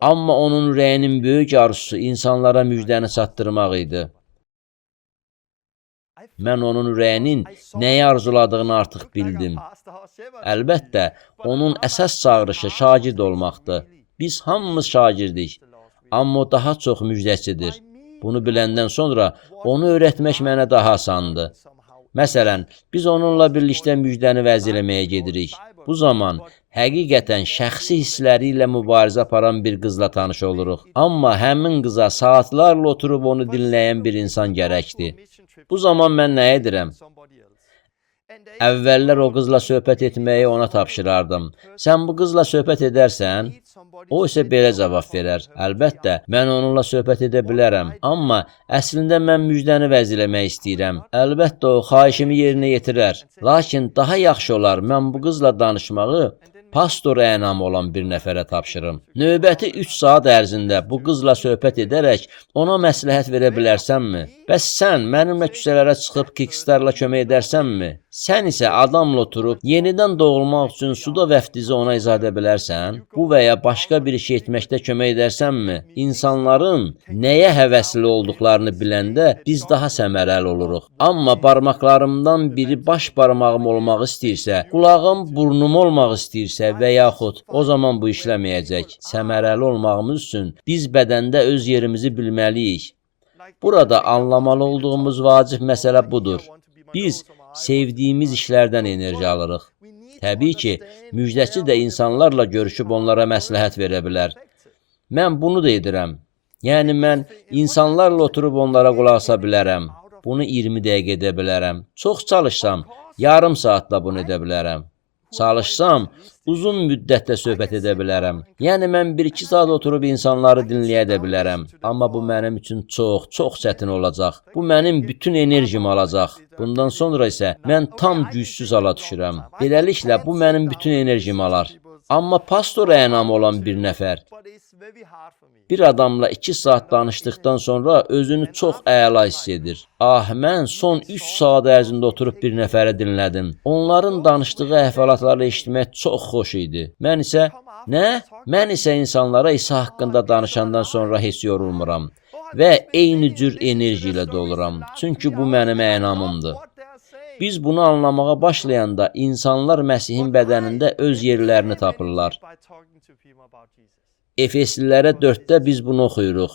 Amma onun ürəyinin böyük arzusu insanlara müjdəni çatdırmaq idi. Mən onun ürəyinin nəyi arzuladığını artıq bildim. Əlbəttə, onun əsas çağırışı şagird olmaqdır. Biz hamımız şagirdik, amma o daha çox müjdəçidir. Bunu biləndən sonra onu öyrətmək mənə daha asandır. Məsələn, biz onunla birlikdə müjdəni vəz eləməyə gedirik. Bu zaman həqiqətən şəxsi hissləri ilə mübarizə aparan bir qızla tanış oluruq. Amma həmin qıza saatlarla oturub onu dinləyən bir insan gərəkdir. Bu zaman mən nə edirəm? Əvvəllər o qızla söhbət etməyi ona tapşırardım. Sən bu qızla söhbət edərsən? O isə belə cavab verər. Əlbəttə, mən onunla söhbət edə bilərəm. Amma əslində mən müjdəni vəzirləmək istəyirəm. Əlbəttə, o xahişimi yerinə yetirər. Lakin daha yaxşı olar mən bu qızla danışmağı pastor ənamı olan bir nəfərə tapşırım. Növbəti 3 saat ərzində bu qızla söhbət edərək ona məsləhət verə bilərsənmi? Bəs sən mənimlə küçələrə çıxıb kikstarla kömək edərsənmi? Sən isə adamla oturub yenidən doğulmaq üçün suda vəftizi ona izah edə bilərsən? Bu və ya başqa bir şey etməkdə kömək edərsənmi? İnsanların nəyə həvəsli olduqlarını biləndə biz daha səmərəli oluruq. Amma barmaqlarımdan biri baş barmağım olmaq istəyirsə, qulağım burnum olmaq istəyirsə və yaxud o zaman bu işləməyəcək. Səmərəli olmağımız üçün biz bədəndə öz yerimizi bilməliyik. Burada anlamalı olduğumuz vacib məsələ budur. Biz sevdiyimiz işlərdən enerji alırıq. Təbii ki, müjdəçi də insanlarla görüşüb onlara məsləhət verə bilər. Mən bunu da edirəm. Yəni mən insanlarla oturub onlara qulaq asa bilərəm. Bunu 20 dəqiqə edə bilərəm. Çox çalışsam, yarım saatla bunu edə bilərəm. Çalışsam, uzun müddətdə söhbət edə bilərəm. Yəni mən 1-2 saat oturub insanları dinləyə də bilərəm. Amma bu mənim üçün çox çətin olacaq. Bu mənim bütün enerjimi alacaq. Bundan sonra isə mən tam gücsüz hala düşürəm. Beləliklə, bu mənim bütün enerjimi alar. Amma pastor ənamı olan bir nəfər bir adamla 2 saat danışdıqdan sonra özünü çox əla hiss edir. Mən son 3 saat ərzində oturub bir nəfəri dinlədim. Onların danışdığı əhvalatları eşitmək çox xoş idi. Mən isə insanlara İsa haqqında danışandan sonra heç yorulmuram və eyni cür enerji ilə doluram. Çünki bu mənim ənamımdır. Biz bunu anlamağa başlayanda insanlar Məsihin bədənində öz yerlərini tapırlar. Efeslilərə 4-də biz bunu oxuyuruq.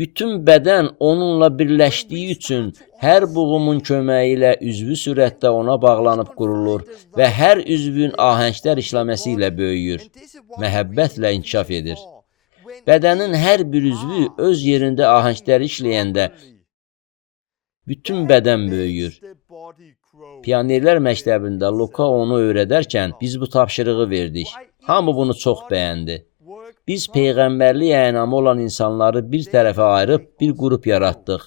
Bütün bədən onunla birləşdiyi üçün hər buğumun köməyi ilə üzvü sürətdə ona bağlanıb qurulur və hər üzvün ahəngdar işləməsi ilə böyüyür, məhəbbətlə inkişaf edir. Bədənin hər bir üzvü öz yerində ahəngdar işləyəndə bütün bədən böyüyür. Pionerlər məktəbində Luka onu öyrədərkən biz bu tapşırığı verdik. Hamı bunu çox bəyəndi. Biz peyğəmbərlik ənamı olan insanları bir tərəfə ayırıb bir qrup yaratdıq.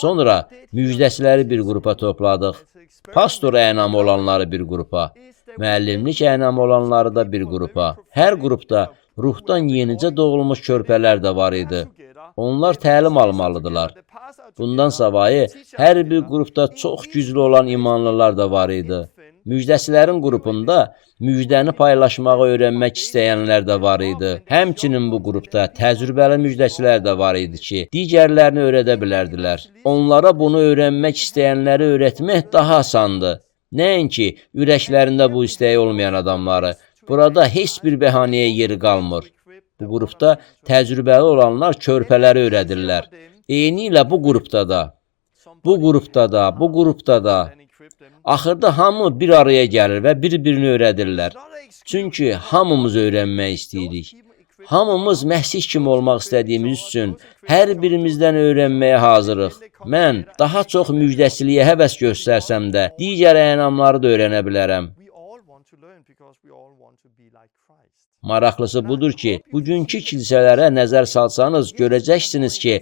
Sonra müjdəçiləri bir qrupa topladıq. Pastor ənamı olanları bir qrupa, müəllimlik ənamı olanları da bir qrupa. Hər qrupda ruhdan yenicə doğulmuş körpələr də var idi. Onlar təlim almalıdılar. Bundan savayı hər bir qrupda çox güclü olan imanlılar da var idi. Müjdəçilərin qrupunda müjdəni paylaşmağı öyrənmək istəyənlər də var idi. Həmçinin bu qrupda təcrübəli müjdəçilər də var idi ki, digərlərini öyrədə bilərdilər. Onlara bunu öyrənmək istəyənləri öyrətmək daha asandır. Nəinki ürəklərində bu istəyi olmayan adamları. Burada heç bir bəhanəyə yeri qalmır. Bu qrupda təcrübəli olanlar körpələri öyrədirlər. Eynilə bu qrupda da. Axırda hamı bir araya gəlir və bir-birini öyrədirlər. Çünki hamımız öyrənmək istəyirik. Hamımız Məsih kimi olmaq istədiyimiz üçün hər birimizdən öyrənməyə hazırıq. Mən daha çox müjdəçiliyə həvəs göstərsəm də, digər ənamları da öyrənə bilərəm. Maraqlısı budur ki, bugünkü kilsələrə nəzər salsanız, görəcəksiniz ki,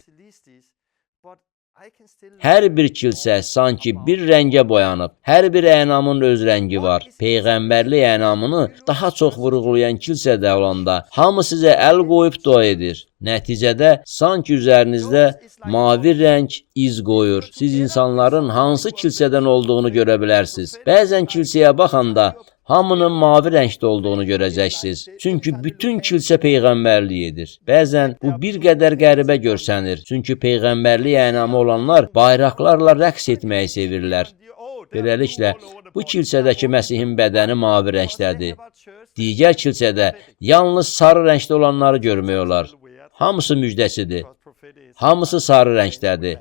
hər bir kilsə sanki bir rəngə boyanıb. Hər bir ənamın öz rəngi var. Peyğəmbərlik ənamını daha çox vurğulayan kilsədə olanda hamı sizə əl qoyub dua edir. Nəticədə sanki üzərinizdə mavi rəng iz qoyur. Siz insanların hansı kilsədən olduğunu görə bilərsiniz. Bəzən kilsəyə baxanda hamının mavi rəngdə olduğunu görəcəksiniz. Çünki bütün kilsə peyğəmbərlik edir. Bəzən bu bir qədər qəribə görsənir. Çünki peyğəmbərlik ənamı olanlar bayraqlarla rəqs etməyi sevirlər. Beləliklə, bu kilsədəki Məsihin bədəni mavi rəngdədir. Digər kilsədə yalnız sarı rəngdə olanları görmək olar. Hamısı müjdəçidir. Hamısı sarı rəngdədir.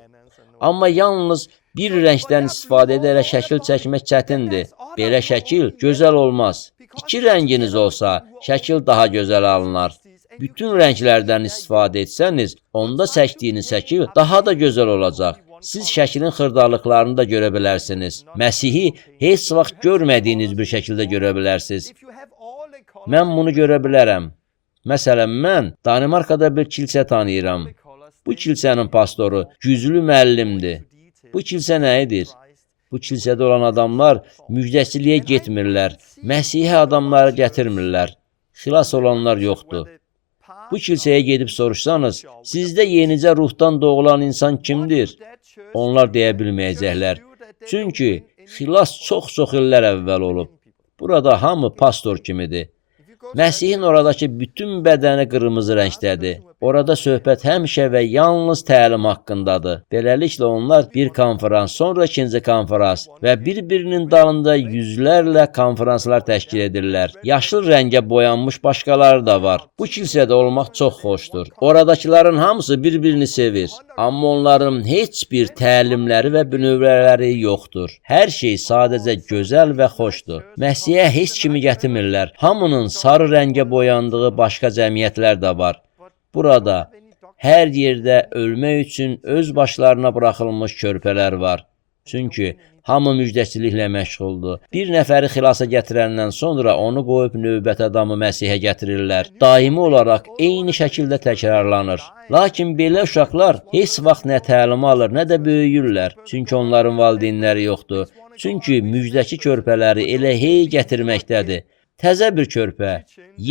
Amma yalnız bir rəngdən istifadə edərək şəkil çəkmək çətindir. Belə şəkil gözəl olmaz. 2 rənginiz olsa, şəkil daha gözəl alınar. Bütün rənglərdən istifadə etsəniz, onda çəkdiyiniz şəkil daha da gözəl olacaq. Siz şəklin xırdalıqlarını da görə bilərsiniz. Məsihi heç vaxt görmədiyiniz bir şəkildə görə bilərsiniz. Mən bunu görə bilərəm. Məsələn, mən Danimarkada bir kilsə tanıyıram. Bu kilsənin pastoru güclü müəllimdir. Bu kilsə nə edir? Bu kilsədə olan adamlar müjdəçiliyə getmirlər. Məsihi adamları gətirmirlər. Xilas olanlar yoxdur. Bu kilsəyə gedib soruşsanız, sizdə yenicə ruhdan doğulan insan kimdir? Onlar deyə bilməyəcəklər. Çünki xilas çox illər əvvəl olub. Burada hamı pastor kimidir. Məsihin oradakı bütün bədəni qırmızı rəngdədir. Orada söhbət həmişə və yalnız təlim haqqındadır. Beləliklə onlar bir konferans, sonra ikinci konferans və bir-birinin dalında yüzlərlə konferanslar təşkil edirlər. Yaşıl rəngə boyanmış başqaları da var. Bu kilsədə olmaq çox xoşdur. Oradakıların hamısı bir-birini sevir. Amma onların heç bir təlimləri və bünövrələri yoxdur. Hər şey sadəcə gözəl və xoşdur. Məsihə heç kimi gətirmirlər. Hamının sarı rəngə boyandığı başqa cəmiyyətlər də var. Burada hər yerdə ölmək üçün öz başlarına buraxılmış körpələr var. Çünki hamı müjdəçiliklə məşğuldur. Bir nəfəri xilasa gətirəndən sonra onu qoyub növbət adamı Məsihə gətirirlər. Daimi olaraq eyni şəkildə təkrarlanır. Lakin belə uşaqlar heç vaxt nə təlim alır, nə də böyüyürlər. Çünki onların valideynləri yoxdur. Çünki müjdəçi körpələri elə hey gətirməkdədir. Təzə bir körpə,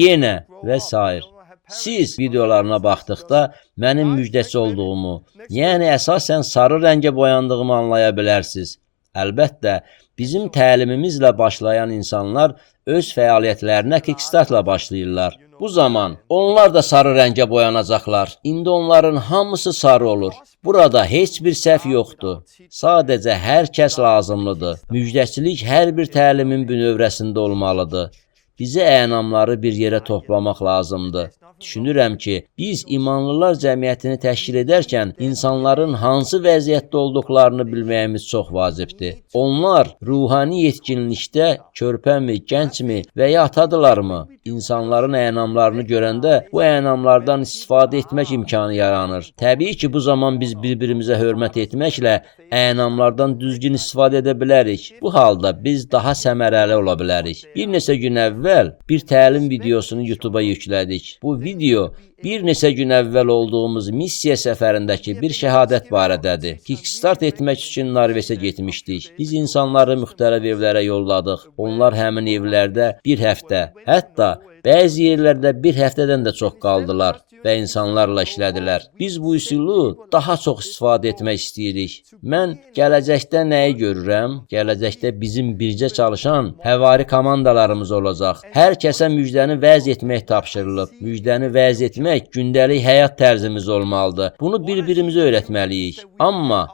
yenə və s. Siz videolarına baxdıqda mənim müjdəçi olduğumu, yəni əsasən sarı rəngə boyandığımı anlaya bilərsiniz. Əlbəttə, bizim təlimimizlə başlayan insanlar öz fəaliyyətlərinə kickstartla başlayırlar. Bu zaman onlar da sarı rəngə boyanacaqlar. İndi onların hamısı sarı olur. Burada heç bir səhv yoxdur. Sadəcə hər kəs lazımlıdır. Müjdəçilik hər bir təlimin bünövrəsində olmalıdır. Bizə ənamları bir yerə toplamaq lazımdır. Düşünürəm ki, biz imanlılar cəmiyyətini təşkil edərkən insanların hansı vəziyyətdə olduqlarını bilməyimiz çox vacibdir. Onlar ruhani yetkinlikdə körpəmi, gəncmi və ya atadılarmı? İnsanların ənamlarını görəndə bu ənamlardan istifadə etmək imkanı yaranır. Təbii ki, bu zaman biz bir-birimizə hörmət etməklə ənamlardan düzgün istifadə edə bilərik. Bu halda biz daha səmərəli ola bilərik. Bir neçə gün əvvəl bir təlim videosunu YouTube-a yüklədik. Bu video bir neçə gün əvvəl olduğumuz missiya səfərindəki bir şəhadət barədədir. Kickstart etmək üçün Norveçə getmişdik. Biz insanları müxtəlif evlərə yolladıq. Onlar həmin evlərdə bir həftə, hətta bəzi yerlərdə bir həftədən də çox qaldılar və insanlarla işlədilər. Biz bu üsulu daha çox istifadə etmək istəyirik. Mən gələcəkdə nəyi görürəm? Gələcəkdə bizim bircə çalışan həvari komandalarımız olacaq. Hər kəsə müjdəni vəz etmək tapşırılıb. Müjdəni vəz etmək gündəlik həyat tərzimiz olmalıdır. Bunu bir-birimizə öyrətməliyik. Amma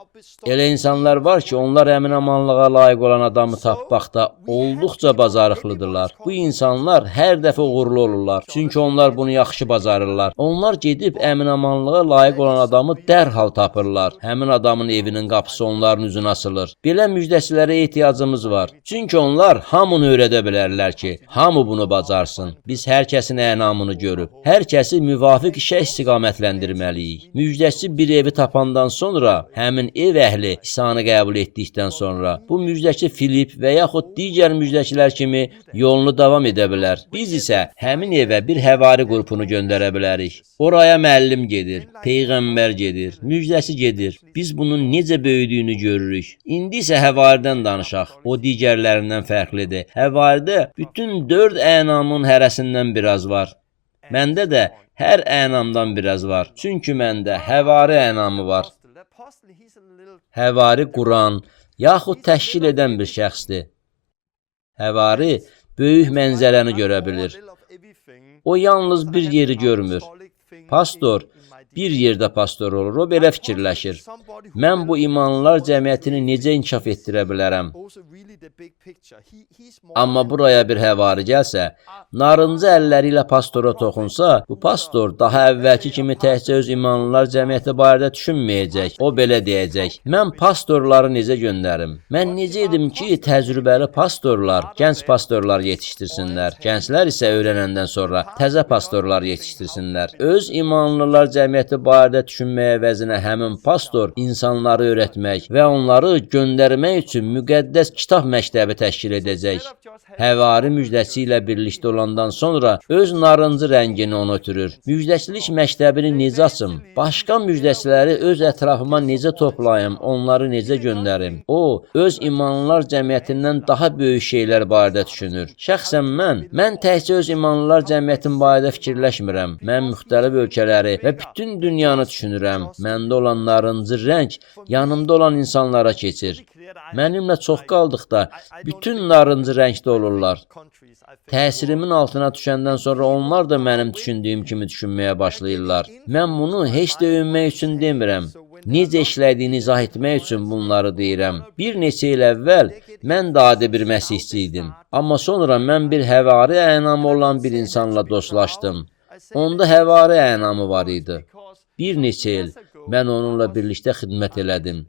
elə insanlar var ki, onlar əmin-amanlığa layiq olan adamı tapmaqda olduqca bacarıqlıdırlar. Bu insanlar hər dəfə uğurlu olurlar. Çünki onlar bunu yaxşı bacarırlar. Onlar gedib əmin-amanlığa layiq olan adamı dərhal tapırlar. Həmin adamın evinin qapısı onların üzünə açılır. Belə müjdəçilərə ehtiyacımız var. Çünki onlar hamını öyrədə bilərlər ki, hamı bunu bacarsın. Biz hər kəsin ənamını görüb, hər kəsi müvafiq işə istiqamətləndirməliyik. Müjdəçi bir evi tapandan sonra həmin ev əhli İsa'nı qəbul etdikdən sonra bu müjdəçi Filip və yaxud digər müjdəçilər kimi yolunu davam edə bilər. Biz isə həmin evə bir həvari qrupunu göndərə bilərik. Oraya müəllim gedir, peyğəmbər gedir, müjdəçi gedir. Biz bunun necə böyüdüyünü görürük. İndi isə həvaridən danışaq. O digərlərindən fərqlidir. Həvaridə bütün 4 ənamın hərəsindən biraz var. Məndə də hər ənamdan biraz var. Çünki məndə həvari ənamı var. Həvari quran, yaxud təşkil edən bir şəxsdir. Həvari böyük mənzərəni görə bilir. O yalnız bir yeri görmür. Pastor bir yerdə pastor olur, o belə fikirləşir. Mən bu imanlılar cəmiyyətini necə inkişaf etdirə bilərəm? Amma buraya bir həvari gəlsə, narıncı əlləri ilə pastora toxunsa, bu pastor daha əvvəlki kimi təkcə öz imanlılar cəmiyyəti barədə düşünməyəcək. O belə deyəcək, mən pastorları necə göndərim? Mən necə edim ki, təcrübəli pastorlar, gənc pastorlar yetişdirsinlər? Gənclər isə öyrənəndən sonra təzə pastorlar yetişdirsinlər. Öz imanlılar cəmiyyəti cəmiyyəti barədə düşünmək əvəzinə həmin pastor insanları öyrətmək və onları göndərmək üçün müqəddəs kitab məktəbi təşkil edəcək. Həvari müjdəsi ilə birlikdə olandan sonra öz narıncı rəngini ona ötürür. Müjdəçilik məktəbini necə açım? Başqa müjdəçiləri öz ətrafıma necə toplayım? Onları necə göndərim? O, öz imanlılar cəmiyyətindən daha böyük şeylər barədə düşünür. Şəxsən mən təkcə öz imanlılar cəmiyyətin barədə fikirləşmirəm. Mən müxtəlif ölkələri və bütün dünyanı düşünürəm. Məndə olan narıncı rəng yanımda olan insanlara keçir. Mənimlə çox qaldıqda bütün narıncı rəngdə olurlar. Təsirimin altına düşəndən sonra onlar da mənim düşündüyüm kimi düşünməyə başlayırlar. Mən bunu heç də övünmək üçün demirəm. Necə işlədiyini izah etmək üçün bunları deyirəm. Bir neçə il əvvəl mən də adi bir məsihçi idim. Amma sonra mən bir həvari ənamı olan bir insanla dostlaşdım. Onda həvari ənamı var idi. Bir neçə il mən onunla birlikdə xidmət elədim.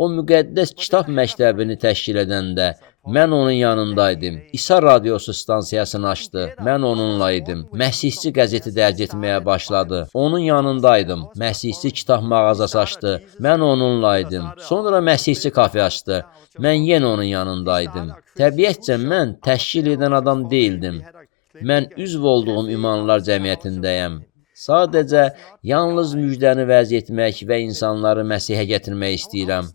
O müqəddəs kitab məktəbini təşkil edəndə mən onun yanındaydım. İsa radiosu stansiyasını açdı. Mən onunla idim. Məsihçi qəzeti dərc etməyə başladı. Onun yanındaydım. Məsihçi kitab mağazası açdı. Mən onunla idim. Sonra Məsihçi kafe açdı. Mən yenə onun yanındaydım. Təbiətcə mən təşkil edən adam deyildim. Mən üzv olduğum imanlılar cəmiyyətindəyəm. Sadəcə, yalnız müjdəni vəz etmək və insanları Məsihə gətirmək istəyirəm.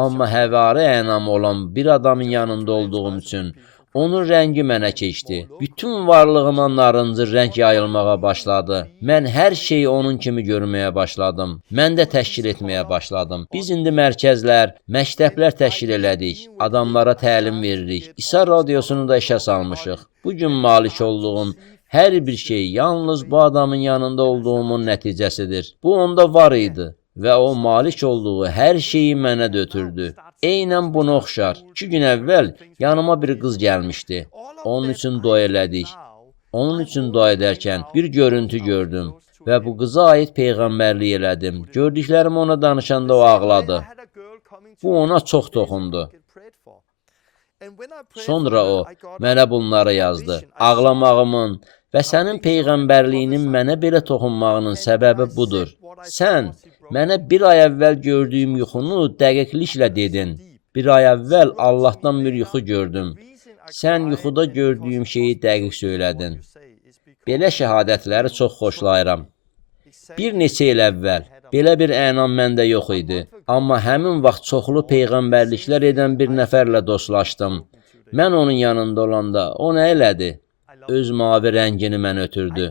Amma həvari ənamı olan bir adamın yanında olduğum üçün onun rəngi mənə keçdi. Bütün varlığıma narıncı rəng yayılmağa başladı. Mən hər şeyi onun kimi görməyə başladım. Mən də təşkil etməyə başladım. Biz indi mərkəzlər, məktəblər təşkil elədik. Adamlara təlim veririk. İsa radiosunu da işə salmışıq. Bugün malik olduğum hər bir şey yalnız bu adamın yanında olduğumun nəticəsidir. Bu onda var idi və o malik olduğu hər şeyi mənə də ötürdü. Eynən buna oxşar. 2 gün əvvəl yanıma bir qız gəlmişdi. Onun üçün dua elədik. Onun üçün dua edərkən bir görüntü gördüm və bu qıza aid peyğəmbərlik elədim. Gördüklərimi ona danışanda o ağladı. Bu ona çox toxundu. Sonra o mənə bunları yazdı. Ağlamağımın və sənin peyğəmbərliyinin mənə belə toxunmağının səbəbi budur. Sən mənə bir ay əvvəl gördüyüm yuxunu dəqiqliklə dedin. Bir ay əvvəl Allahdan bir yuxu gördüm. Sən yuxuda gördüyüm şeyi dəqiq söylədin. Belə şəhadətləri çox xoşlayıram. Bir neçə il əvvəl belə bir ənam məndə yox idi. Amma həmin vaxt çoxlu peyğəmbərliklər edən bir nəfərlə dostlaşdım. Mən onun yanında olanda o nə elədi? Öz mavi rəngini mən ötürdü.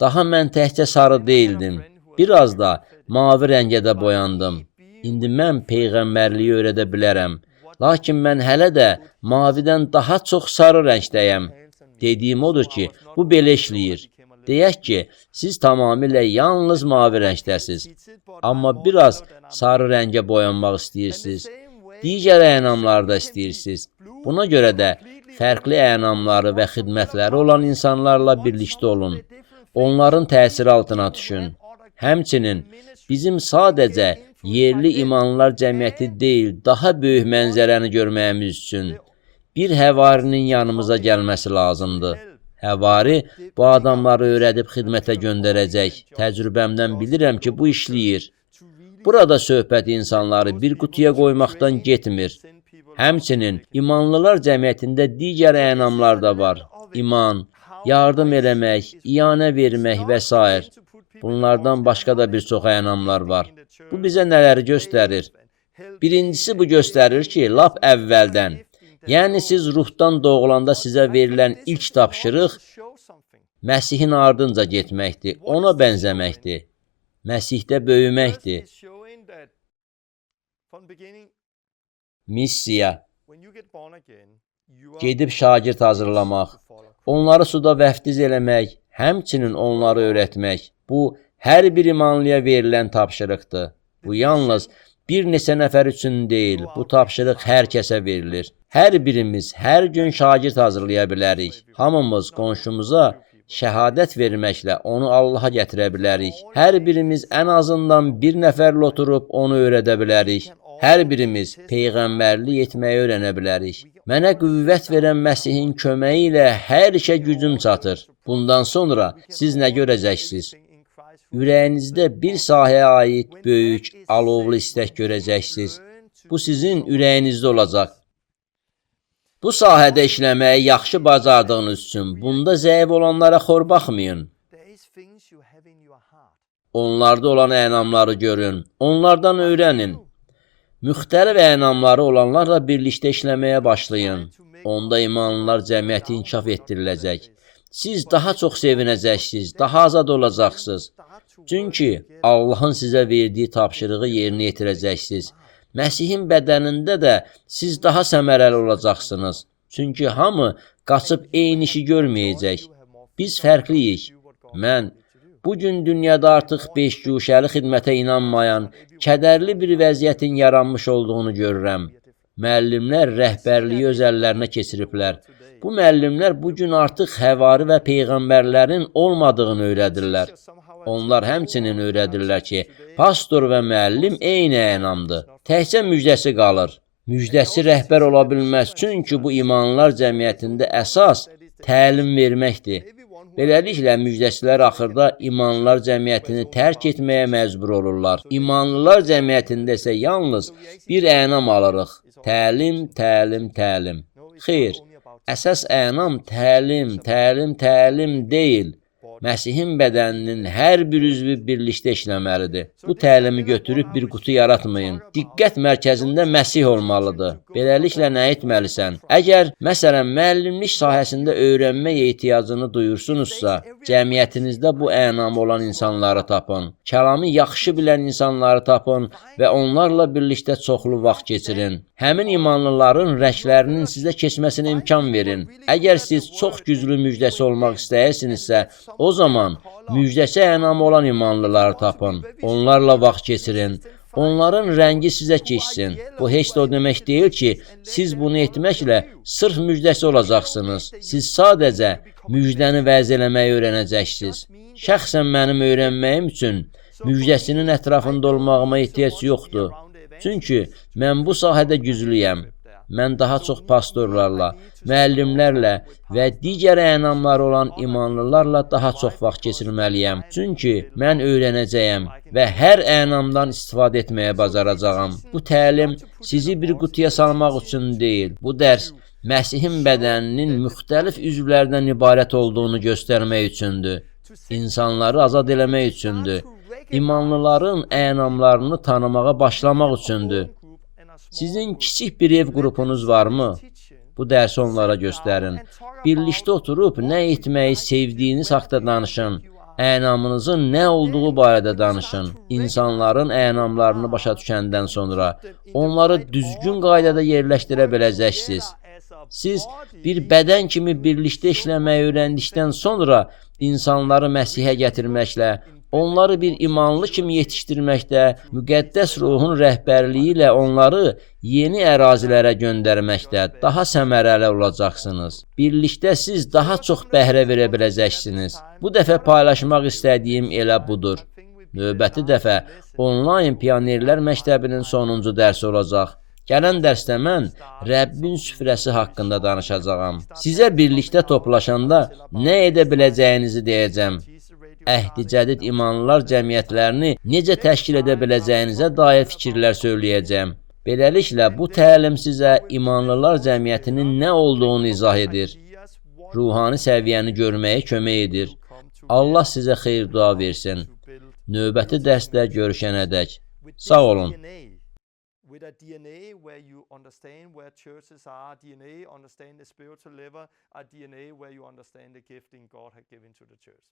Daha mən təkcə sarı deyildim. Biraz da mavi rəngə də boyandım. İndi mən peyğəmbərliyi öyrədə bilərəm. Lakin mən hələ də mavidən daha çox sarı rəngdəyəm. Dediyim odur ki, bu belə işləyir. Deyək ki, siz tamamilə yalnız mavi rəngdəsiz. Amma biraz sarı rəngə boyanmaq istəyirsiniz. Digər ənamlarda istəyirsiniz. Buna görə də fərqli ənamları və xidmətləri olan insanlarla birlikdə olun. Onların təsiri altına düşün. Həmçinin bizim sadəcə yerli imanlılar cəmiyyəti deyil, daha böyük mənzərəni görməyimiz üçün bir həvarinin yanımıza gəlməsi lazımdır. Həvari bu adamları öyrədib xidmətə göndərəcək. Təcrübəmdən bilirəm ki, bu işləyir. Burada söhbət insanları bir qutuya qoymaqdan getmir. Həmçinin imanlılar cəmiyyətində digər ənamlar da var. İman, yardım eləmək, iyanə vermək və s. Bunlardan başqa da bir çox ənamlar var. Bu bizə nələri göstərir? Birincisi bu göstərir ki, lap əvvəldən, yəni siz ruhdan doğulanda sizə verilən ilk tapşırıq Məsihin ardınca getməkdir, ona bənzəməkdir, Məsihdə böyüməkdir. Missiya, gedib şagird hazırlamaq, onları suda vəftiz eləmək, həmçinin onları öyrətmək. Bu, hər bir imanlıya verilən tapşırıqdır. Bu, yalnız bir neçə nəfər üçün deyil, bu tapşırıq hər kəsə verilir. Hər birimiz hər gün şagird hazırlaya bilərik. Hamımız qonşumuza şəhadət verməklə onu Allaha gətirə bilərik. Hər birimiz ən azından bir nəfərlə oturub onu öyrədə bilərik. Hər birimiz peyğəmbərlik etməyi öyrənə bilərik. Mənə qüvvət verən Məsihin köməyi ilə hər işə gücüm çatır. Bundan sonra siz nə görəcəksiniz? ürəyinizdə bir sahəyə aid böyük, alovlu istək görəcəksiniz. Bu sizin ürəyinizdə olacaq. Bu sahədə işləməyi yaxşı bacardığınız üçün bunda zəif olanlara xor baxmayın. Onlarda olan ənamları görün, onlardan öyrənin. Müxtəlif ənamları olanlarla birlikdə işləməyə başlayın. Onda imanlılar cəmiyyəti inkişaf etdiriləcək. Siz daha çox sevinəcəksiniz, daha azad olacaqsınız. Çünki Allahın sizə verdiyi tapşırığı yerinə yetirəcəksiniz. Məsihin bədənində də siz daha səmərəli olacaqsınız. Çünki hamı qaçıb eyni işi görməyəcək. Biz fərqliyik. Mən bugün dünyada artıq beşguşəli xidmətə inanmayan, kədərli bir vəziyyətin yaranmış olduğunu görürəm. Müəllimlər rəhbərliyi öz əllərinə keçiriblər. Bu müəllimlər bugün artıq həvari və peyğəmbərlərin olmadığını öyrədirlər. Onlar həmçinin öyrədirlər ki, pastor və müəllim eyni ənamdır. Təkcə müjdəsi qalır. Müjdəsi rəhbər ola bilməz, çünki bu imanlılar cəmiyyətində əsas təlim verməkdir. Beləliklə, müjdəçilər axırda imanlılar cəmiyyətini tərk etməyə məcbur olurlar. İmanlılar cəmiyyətində isə yalnız bir ənam alırıq. Təlim, təlim, təlim. Xeyr, əsas ənam təlim deyil. Məsihin bədəninin hər bir üzvü birlikdə işləməlidir. Bu təlimi götürüb bir qutu yaratmayın. Diqqət mərkəzində Məsih olmalıdır. Beləliklə nə etməlisən? Əgər, məsələn, müəllimlik sahəsində öyrənmək ehtiyacını duyursunuzsa, cəmiyyətinizdə bu ənam olan insanları tapın. Kəlamı yaxşı bilən insanları tapın və onlarla birlikdə çoxlu vaxt keçirin. Həmin imanlıların rəklərinin sizə keçməsinə imkan verin. Əgər siz çox güclü müjdəsi olmaq istəyirsinizsə, o zaman müjdəsi ənamı olan imanlıları tapın. Onlarla vaxt keçirin. Onların rəngi sizə keçsin. Bu heç də o demək deyil ki, siz bunu etməklə sırf müjdəsi olacaqsınız. Siz sadəcə müjdəni vəz eləməyi öyrənəcəksiniz. Şəxsən mənim öyrənməyim üçün müjdəsinin ətrafında olmağıma ehtiyac yoxdur. Çünki mən bu sahədə güclüyəm. Mən daha çox pastorlarla, müəllimlərlə və digər ənamları olan imanlılarla daha çox vaxt keçirməliyəm. Çünki mən öyrənəcəyəm və hər ənamdan istifadə etməyə bacaracağam. Bu təlim sizi bir qutuya salmaq üçün deyil. Bu dərs Məsihin bədəninin müxtəlif üzvlərdən ibarət olduğunu göstərmək üçündür. İnsanları azad eləmək üçündür. İmanlıların ənamlarını tanımağa başlamaq üçündür. Sizin kiçik bir ev qrupunuz varmı? Bu dərsi onlara göstərin. Birlikdə oturub nə etməyi sevdiyiniz haqda danışın. Ənamınızın nə olduğu barədə danışın. İnsanların ənamlarını başa düşəndən sonra onları düzgün qaydada yerləşdirə biləcəksiniz. Siz bir bədən kimi birlikdə işləməyi öyrəndikdən sonra insanları Məsihə gətirməklə, onları bir imanlı kimi yetişdirməkdə, müqəddəs ruhun rəhbərliyi ilə onları yeni ərazilərə göndərməkdə daha səmərəli olacaqsınız. Birlikdə siz daha çox bəhrə verə biləcəksiniz. Bu dəfə paylaşmaq istədiyim elə budur. Növbəti dəfə onlayn Pionerlər Məktəbinin sonuncu dərsi olacaq. Gələn dərsdə mən Rəbbin süfrəsi haqqında danışacağam. Sizə birlikdə toplaşanda nə edə biləcəyinizi deyəcəm. Əhdi cədid imanlılar cəmiyyətlərini necə təşkil edə biləcəyinizə dair fikirlər söyləyəcəm. Beləliklə, bu təlim sizə imanlılar cəmiyyətinin nə olduğunu izah edir. Ruhani səviyyəni görməyə kömək edir. Allah sizə xeyir dua versin. Növbəti dərsdə görüşənədək. Sağ olun. With a DNA where you understand where churches are, DNA understand the spiritual level, a DNA where you understand the gifting God has given to the church.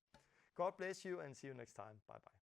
God bless you and see you next time. Bye bye.